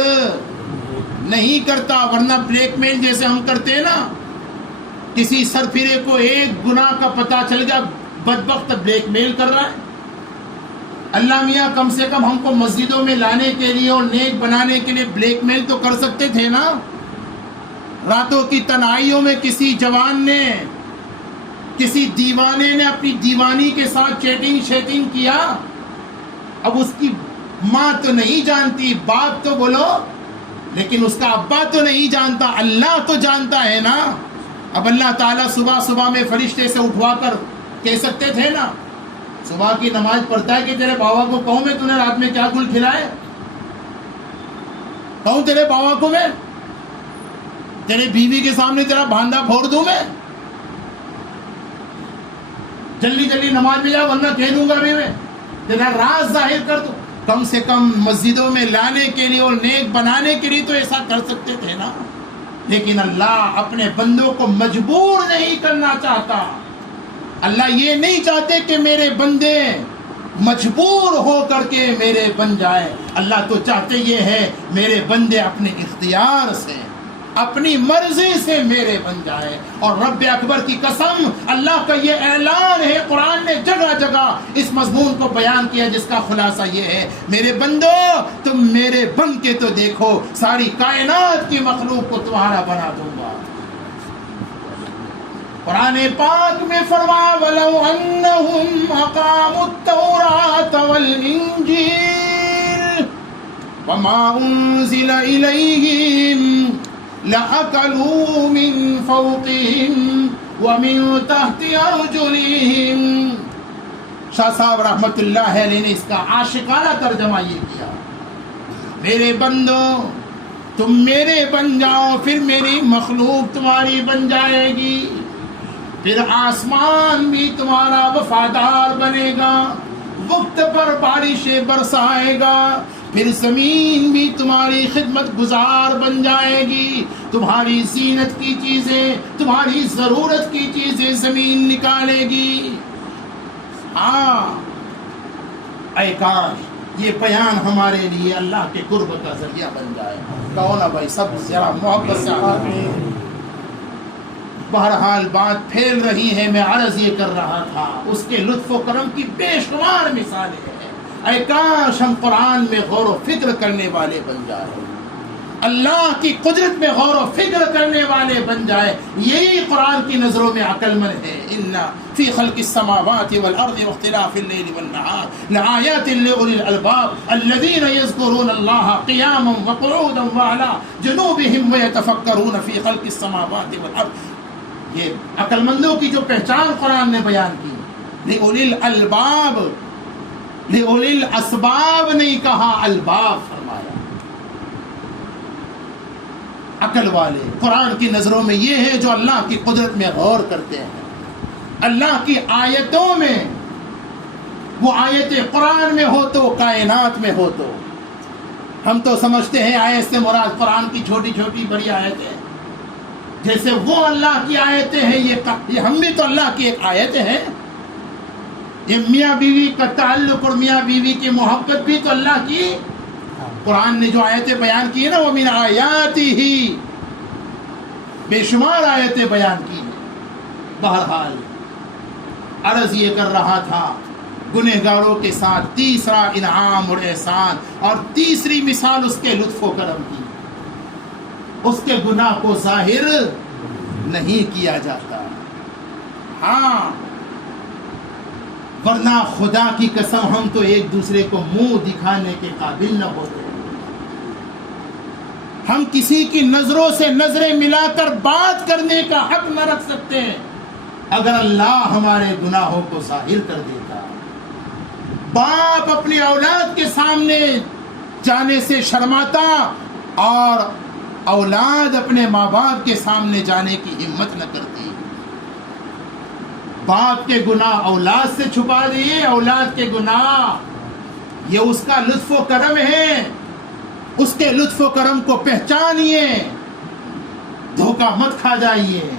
نہیں کرتا. ورنہ بلیک میل جیسے ہم کرتے ہیں نا, کسی سرفرے کو ایک گناہ کا پتہ چل گیا, بدبخت بلیک میل کر رہا ہے. اللہ میاں کم سے کم ہم کو مسجدوں میں لانے کے لیے اور نیک بنانے کے لیے بلیک میل تو کر سکتے تھے نا. راتوں کی تنہائیوں میں کسی جوان نے, کسی دیوانے نے اپنی دیوانی کے ساتھ چیٹنگ کیا. اب اس کی ماں تو نہیں جانتی, باپ تو بولو, لیکن اس کا ابا تو نہیں جانتا, اللہ تو جانتا ہے نا. اب اللہ تعالیٰ صبح میں فرشتے سے اٹھوا کر کہہ سکتے تھے نا, صبح کی نماز پڑھتا ہے کہ تیرے بابا کو کہوں میں, تو نے رات میں کیا گل کھلائے, کہوں تیرے بابا کو میں, تیرے بیوی کے سامنے تیرا بھانڈا پھوڑ دوں میں, جلدی نماز میں جا ورنہ کہہ دوں گا بھی میں, تیرا راز ظاہر کر دوں. کم سے کم مسجدوں میں لانے کے لیے اور نیک بنانے کے لیے تو ایسا کر سکتے تھے نا. لیکن اللہ اپنے بندوں کو مجبور نہیں کرنا چاہتا. اللہ یہ نہیں چاہتے کہ میرے بندے مجبور ہو کر کے میرے بن جائے. اللہ تو چاہتے یہ ہے میرے بندے اپنے اختیار سے, اپنی مرضی سے میرے بن جائے. اور رب اکبر کی قسم, اللہ کا یہ اعلان ہے, قرآن نے جگہ جگہ اس مضمون کو بیان کیا, جس کا خلاصہ یہ ہے, میرے بندو تم میرے بن کے تو دیکھو, ساری کائنات کی مخلوق کو تمہارا بنا دوں گا. قرآن پاک میں فرمایا وَلَوْ أَنَّهُمْ أَقَامُوا التَّوْرَاةَ وَالْإِنْجِيلَ وَمَا أُنزِلَ إِلَيْهِمْ لَأَكَلُوا مِنْ فَوْقِهِمْ وَمِنْ تَحْتِ أَرْجُلِهِمْ. شاہ صاحب رحمت اللہ علیہ نے اس کا عاشقانہ ترجمہ یہ کیا, میرے بندو تم میرے بن جاؤ, پھر میری مخلوق تمہاری بن جائے گی, پھر آسمان بھی تمہارا وفادار بنے گا, وقت پر بارشیں برسائے گا, پھر زمین بھی تمہاری خدمت گزار بن جائے گی, تمہاری زینت کی چیزیں, تمہاری ضرورت کی چیزیں زمین نکالے گی. ہاں اے کاش یہ بیان ہمارے لیے اللہ کے قرب کا ذریعہ بن جائے. کہو نا بھائی سب ذرا محبت سے آمین. بہرحال بات پھیل رہی ہے, میں عرض یہ کر رہا تھا, اس کے لطف و کرم کی بے شمار مثالیں ہیں. اے کاش ہم قرآن میں غور و فکر کرنے والے بن جائیں, اللہ کی قدرت میں غور و فکر کرنے والے بن جائے. یہی قرآن کی نظروں میں عقل مند ہے. ان فی خلق السماوات والارض واختلاف الليل والنهار لآیات لأولی الالباب الذین یذکرون اللہ قیاما وقعودا وعلی جنوبہم ویتفکرون فی خلق السماوات والارض. یہ عقل مندوں کی جو پہچان قرآن نے بیان کی, لأولی الالباب, لأولی الاسباب نہیں کہا, الباب فرمایا. عقل والے قرآن کی نظروں میں یہ ہے جو اللہ کی قدرت میں غور کرتے ہیں, اللہ کی آیتوں میں, وہ آیت قرآن میں ہو تو کائنات میں ہو. تو ہم تو سمجھتے ہیں آیت سے مراد قرآن کی چھوٹی چھوٹی بڑی آیتیں, جیسے وہ اللہ کی آیتیں ہیں, یہ ہم بھی تو اللہ کی ایک آیتیں ہیں. یہ میاں بیوی کا تعلق اور میاں بیوی کی محبت بھی تو اللہ کی, قرآن نے جو آیتیں بیان کی ہیں نا, وہ من آیاتی ہی, بے شمار آیتیں بیان کی ہیں. بہرحال عرض یہ کر رہا تھا گنہگاروں کے ساتھ تیسرا انعام اور احسان اور تیسری مثال اس کے لطف و کرم کی، اس کے گناہ کو ظاہر نہیں کیا جاتا۔ ہاں، ورنہ خدا کی قسم ہم تو ایک دوسرے کو منہ دکھانے کے قابل نہ ہوتے، ہم کسی کی نظروں سے نظریں ملا کر بات کرنے کا حق نہ رکھ سکتے اگر اللہ ہمارے گناہوں کو ظاہر کر دیتا۔ باپ اپنی اولاد کے سامنے جانے سے شرماتا اور اولاد اپنے ماں باپ کے سامنے جانے کی ہمت نہ کرتی۔ باپ کے گناہ اولاد سے چھپا دیے، اولاد کے گناہ یہ اس کا لطف و کرم ہے، اس کے لطف و کرم کو پہچانیے، دھوکہ مت کھا جائیے۔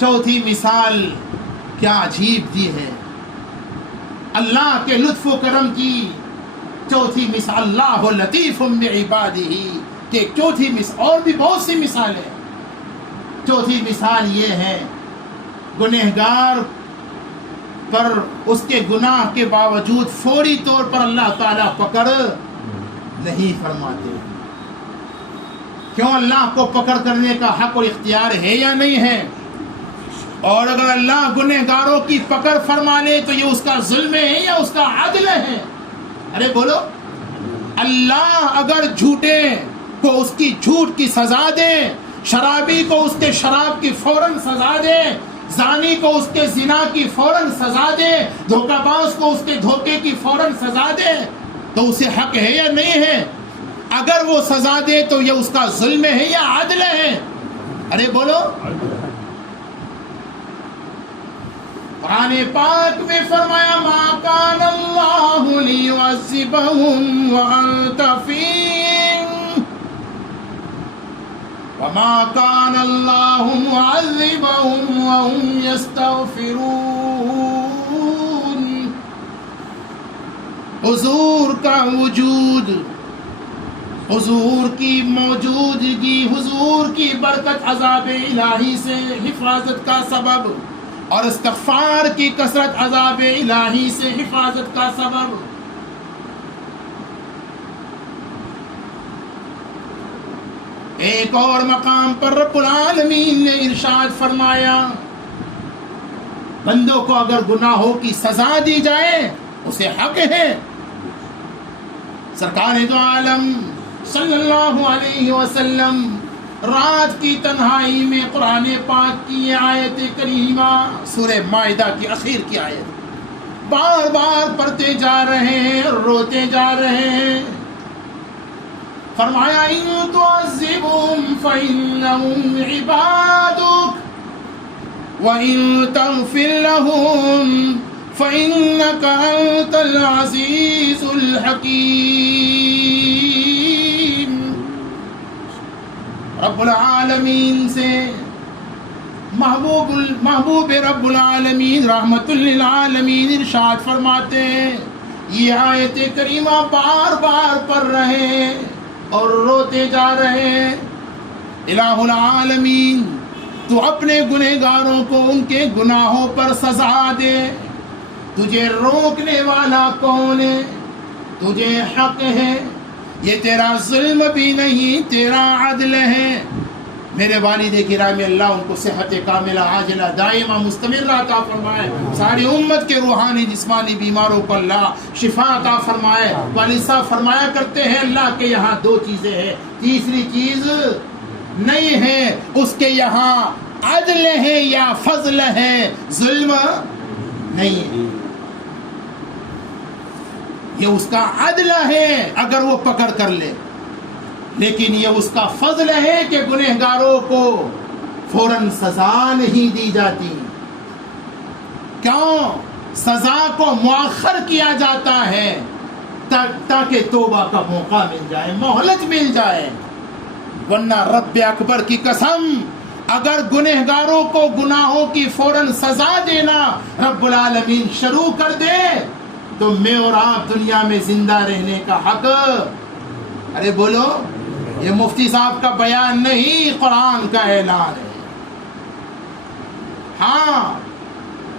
چوتھی مثال کیا عجیب دی ہے اللہ کے لطف و کرم کی۔ چوتھی مثال اللہ لطیف بعبادہ کہ چوتھی مثال، اور بھی بہت سی مثالیں، چوتھی مثال یہ ہے گنہگار پر اس کے گناہ کے باوجود فوری طور پر اللہ تعالیٰ پکڑ نہیں فرماتے۔ کیوں؟ اللہ کو پکڑ کرنے کا حق اور اختیار ہے یا نہیں ہے؟ اور اگر اللہ گنہگاروں کی پکڑ فرما لے تو یہ اس کا ظلم ہے یا اس کا عدل ہے؟ ارے بولو، اللہ اگر جھوٹے کو اس کی جھوٹ کی سزا دے، شرابی کو اس کے شراب کی فوراً سزا دے، زانی کو اس کے زنا کی فوراً سزا دے، دھوکہ باز کو اس کے دھوکے کی فوراً سزا دے، تو اسے حق ہے یا نہیں ہے؟ اگر وہ سزا دے تو یہ اس کا ظلم ہے یا عدل ہے؟ ارے بولو۔ قرآن پاک میں فرمایا ما کان اللہ لیعذبہم وانت فیہم وما کان اللہ معذبہم وہم یستغفرون۔ حضور کا وجود، حضور کی موجودگی، حضور کی برکت عذاب الہی سے حفاظت کا سبب، اور استغفار کی کثرت عذاب الہی سے حفاظت کا سبب۔ ایک اور مقام پر رب العالمین نے ارشاد فرمایا بندوں کو اگر گناہوں کی سزا دی جائے اسے حق ہے۔ سرکار دو عالم صلی اللہ علیہ وسلم رات کی تنہائی میں قرآن پاک کی یہ آیت کریمہ سورہ مائدہ کی اخیر کی آیت بار بار پڑھتے جا رہے ہیں، روتے جا رہے ہیں۔ فرمایا ان تعذبهم فإنهم عبادك وإن تغفر لهم فإنك أنت العزيز الحكيم۔ رب العالمین سے محبوب رب العالمین رحمت للعالمین ارشاد فرماتے ہیں، یہ آیت کریمہ بار بار پڑھ رہے ہیں اور روتے جا رہے ہیں۔ الہ العالمین تو اپنے گنہگاروں کو ان کے گناہوں پر سزا دے، تجھے روکنے والا کون ہے؟ تجھے حق ہے، یہ تیرا ظلم بھی نہیں، تیرا عدل ہے۔ میرے والد گرامی اللہ ان کو صحت کاملہ عاجلہ دائمہ مستمر عطا فرمائے، ساری امت کے روحانی جسمانی بیماروں کو اللہ شفا عطا فرمائے۔ والد صاحب فرمایا کرتے ہیں اللہ کے یہاں دو چیزیں ہیں، تیسری چیز نہیں ہے، اس کے یہاں عدل ہے یا فضل ہے، ظلم نہیں ہے۔ یہ اس کا عدل ہے اگر وہ پکڑ کر لے، لیکن یہ اس کا فضل ہے کہ گنہگاروں کو فوراً سزا نہیں دی جاتی۔ کیوں؟ سزا کو مؤخر کیا جاتا ہے تاکہ توبہ کا موقع مل جائے، مہلت مل جائے۔ ورنہ رب اکبر کی قسم اگر گنہگاروں کو گناہوں کی فوراً سزا دینا رب العالمین شروع کر دے تو میں اور آپ دنیا میں زندہ رہنے کا حق، ارے بولو، یہ مفتی صاحب کا بیان نہیں، قرآن کا اعلان ہے۔ ہاں،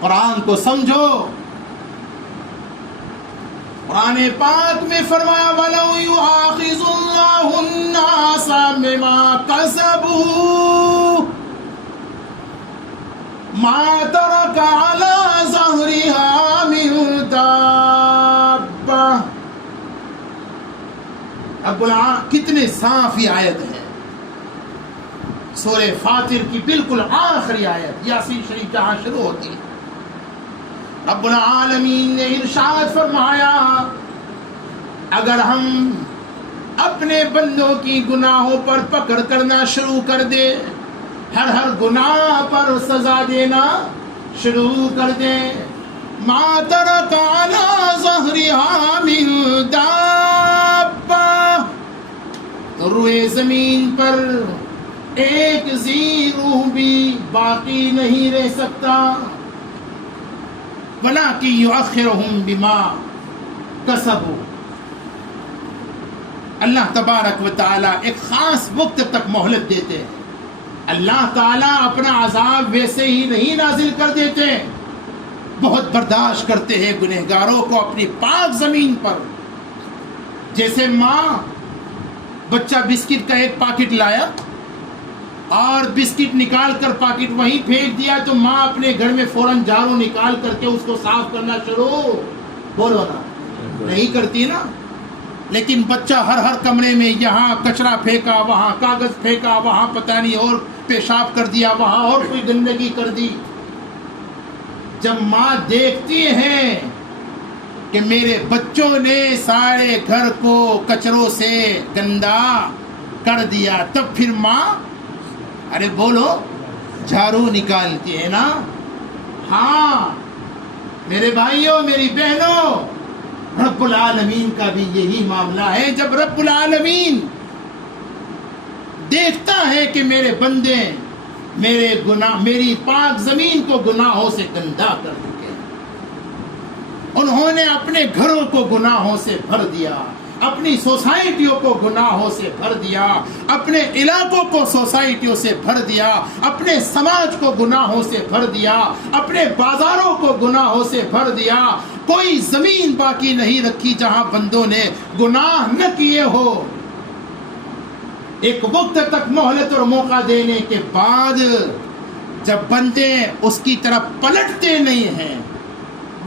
قرآن کو سمجھو، قرآن پاک میں فرمایا وَلَوْ يُؤَاخِذُ اللَّهُ النَّاسَ بِمَا كَسَبُوا مَا تَرَكَ عَلَى ظَهْرِهَا مِن دَابَّةٍ. کتنے صاف یہ آیت ہے، سورہ فاطر کی بالکل آخری آیت، یاسین شریف جہاں شروع ہوتی ہے. رب العالمین نے ارشاد فرمایا اگر ہم اپنے بندوں کی گناہوں پر پکڑ کرنا شروع کر دے، ہر گناہ پر سزا دینا شروع کر دے، ما ترک علی ظہرہا من دابہ، تو روئے زمین پر ایک ذی روح بھی باقی نہیں رہ سکتا. وَلَٰكِن يُؤَخِّرُهُمْ بِمَا كَسَبُوا. اللہ تبارک و تعالیٰ ایک خاص وقت تک مہلت دیتے ہیں. اللہ تعالیٰ اپنا عذاب ویسے ہی نہیں نازل کر دیتے، بہت برداشت کرتے ہیں گنہگاروں کو اپنی پاک زمین پر. جیسے ماں بچہ بسکٹ کا ایک پاکٹ لایا اور بسکٹ نکال کر پاکٹ وہیں پھینک دیا، تو ماں اپنے گھر میں فوراً جھاڑو نکال کر کے اس کو صاف کرنا شروع بولو نا نہیں کرتی نا. لیکن بچہ ہر کمرے میں یہاں کچرا پھینکا، وہاں کاغذ پھینکا، وہاں پتہ نہیں اور پیشاب کر دیا، وہاں اور کوئی گندگی کر دی. جب ماں دیکھتی ہیں کہ میرے بچوں نے سارے گھر کو کچروں سے گندا کر دیا، تب پھر ماں ارے بولو جھاڑو نکالتی ہے نا. ہاں میرے بھائیوں میری بہنوں، رب العالمین کا بھی یہی معاملہ ہے. جب رب العالمین دیکھتا ہے کہ میرے بندے میری پاک زمین کو گناہوں سے گندا کر چکے ہیں، انہوں نے اپنے گھروں کو گناہوں سے بھر دیا، اپنی سوسائٹیوں کو گناہوں سے بھر دیا، اپنے علاقوں کو سوسائٹیوں سے بھر دیا، اپنے سماج کو گناہوں سے بھر دیا، اپنے بازاروں کو گناہوں سے بھر دیا، کوئی زمین باقی نہیں رکھی جہاں بندوں نے گناہ نہ کیے ہو. ایک وقت تک مہلت اور موقع دینے کے بعد جب بندے اس کی طرف پلٹتے نہیں ہیں،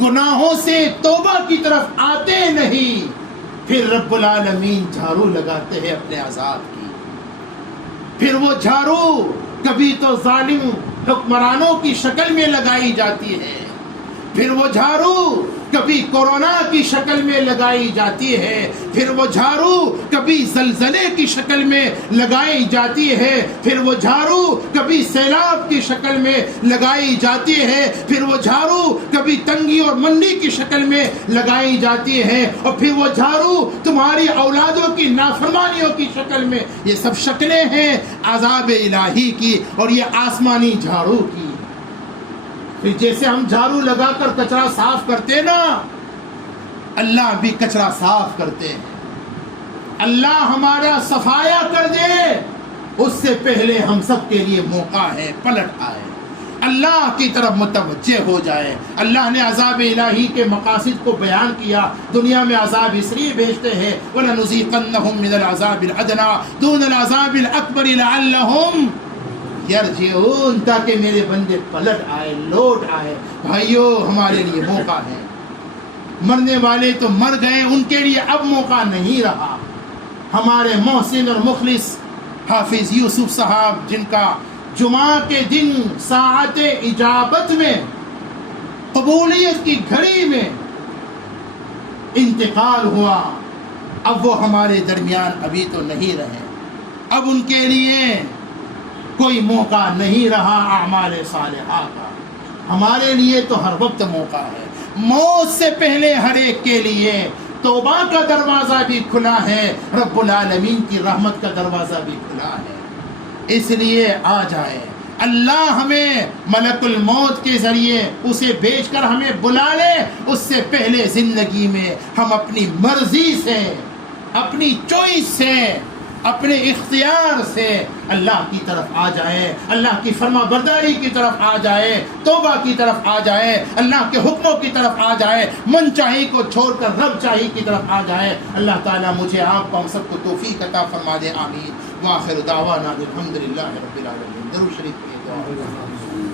گناہوں سے توبہ کی طرف آتے نہیں، پھر رب العالمین جھاڑو لگاتے ہیں اپنے عذاب کی. پھر وہ جھاڑو کبھی تو ظالم حکمرانوں کی شکل میں لگائی جاتی ہے، پھر وہ جھاڑو کبھی کورونا کی شکل میں لگائی جاتی ہے، پھر وہ جھاڑو کبھی زلزلے کی شکل میں لگائی جاتی ہے، پھر وہ جھاڑو کبھی سیلاب کی شکل میں لگائی جاتی ہے، پھر وہ جھاڑو کبھی تنگی اور منی کی شکل میں لگائی جاتی ہے، اور پھر وہ جھاڑو تمہاری اولادوں کی نافرمانیوں کی شکل میں. یہ سب شکلیں ہیں عذاب الہی کی اور یہ آسمانی جھاڑو کی. پھر جیسے ہم جھاڑو لگا کر کچرا صاف کرتے نا، اللہ بھی کچرا صاف کرتے ہیں. اللہ ہمارا صفایا کر دے اس سے پہلے ہم سب کے لیے موقع ہے پلٹ آئے، اللہ کی طرف متوجہ ہو جائے. اللہ نے عذاب الہی کے مقاصد کو بیان کیا. دنیا میں عذاب اس لیے بھیجتے ہیں وَلَنُذِيقَنَّهُم مِّنَ الْعَذَابِ الْأَدْنَىٰ دُونَ الْعَذَابِ الْأَكْبَرِ لَعَلَّهُمْ یرجعون، تاکہ میرے بندے پلٹ آئے، لوٹ آئے. بھائیو ہمارے لیے موقع ہے. مرنے والے تو مر گئے، ان کے لیے اب موقع نہیں رہا. ہمارے محسن اور مخلص حافظ یوسف صاحب جن کا جمعہ کے دن ساعت اجابت میں قبولیت کی گھڑی میں انتقال ہوا، اب وہ ہمارے درمیان ابھی تو نہیں رہے. اب ان کے لیے کوئی موقع نہیں رہا اعمال صالحہ کا. ہمارے لیے تو ہر وقت موقع ہے. موت سے پہلے ہر ایک کے لیے توبہ کا دروازہ بھی کھلا ہے، رب العالمین کی رحمت کا دروازہ بھی کھلا ہے. اس لیے آ جائے. اللہ ہمیں ملک الموت کے ذریعے اسے بھیج کر ہمیں بلا لے، اس سے پہلے زندگی میں ہم اپنی مرضی سے، اپنی چوائس سے اپنے اختیار سے اللہ کی طرف آ جائیں، اللہ کی فرما برداری کی طرف آ جائیں، توبہ کی طرف آ جائیں، اللہ کے حکموں کی طرف آ جائیں، من چاہی کو چھوڑ کر رب چاہی کی طرف آ جائیں۔ اللہ تعالیٰ مجھے آپ کو ہم سب کو توفیق عطا فرما دے، آمین۔ وآخر دعوانا الحمدللہ رب العالمین۔ درود شریف کی دعا۔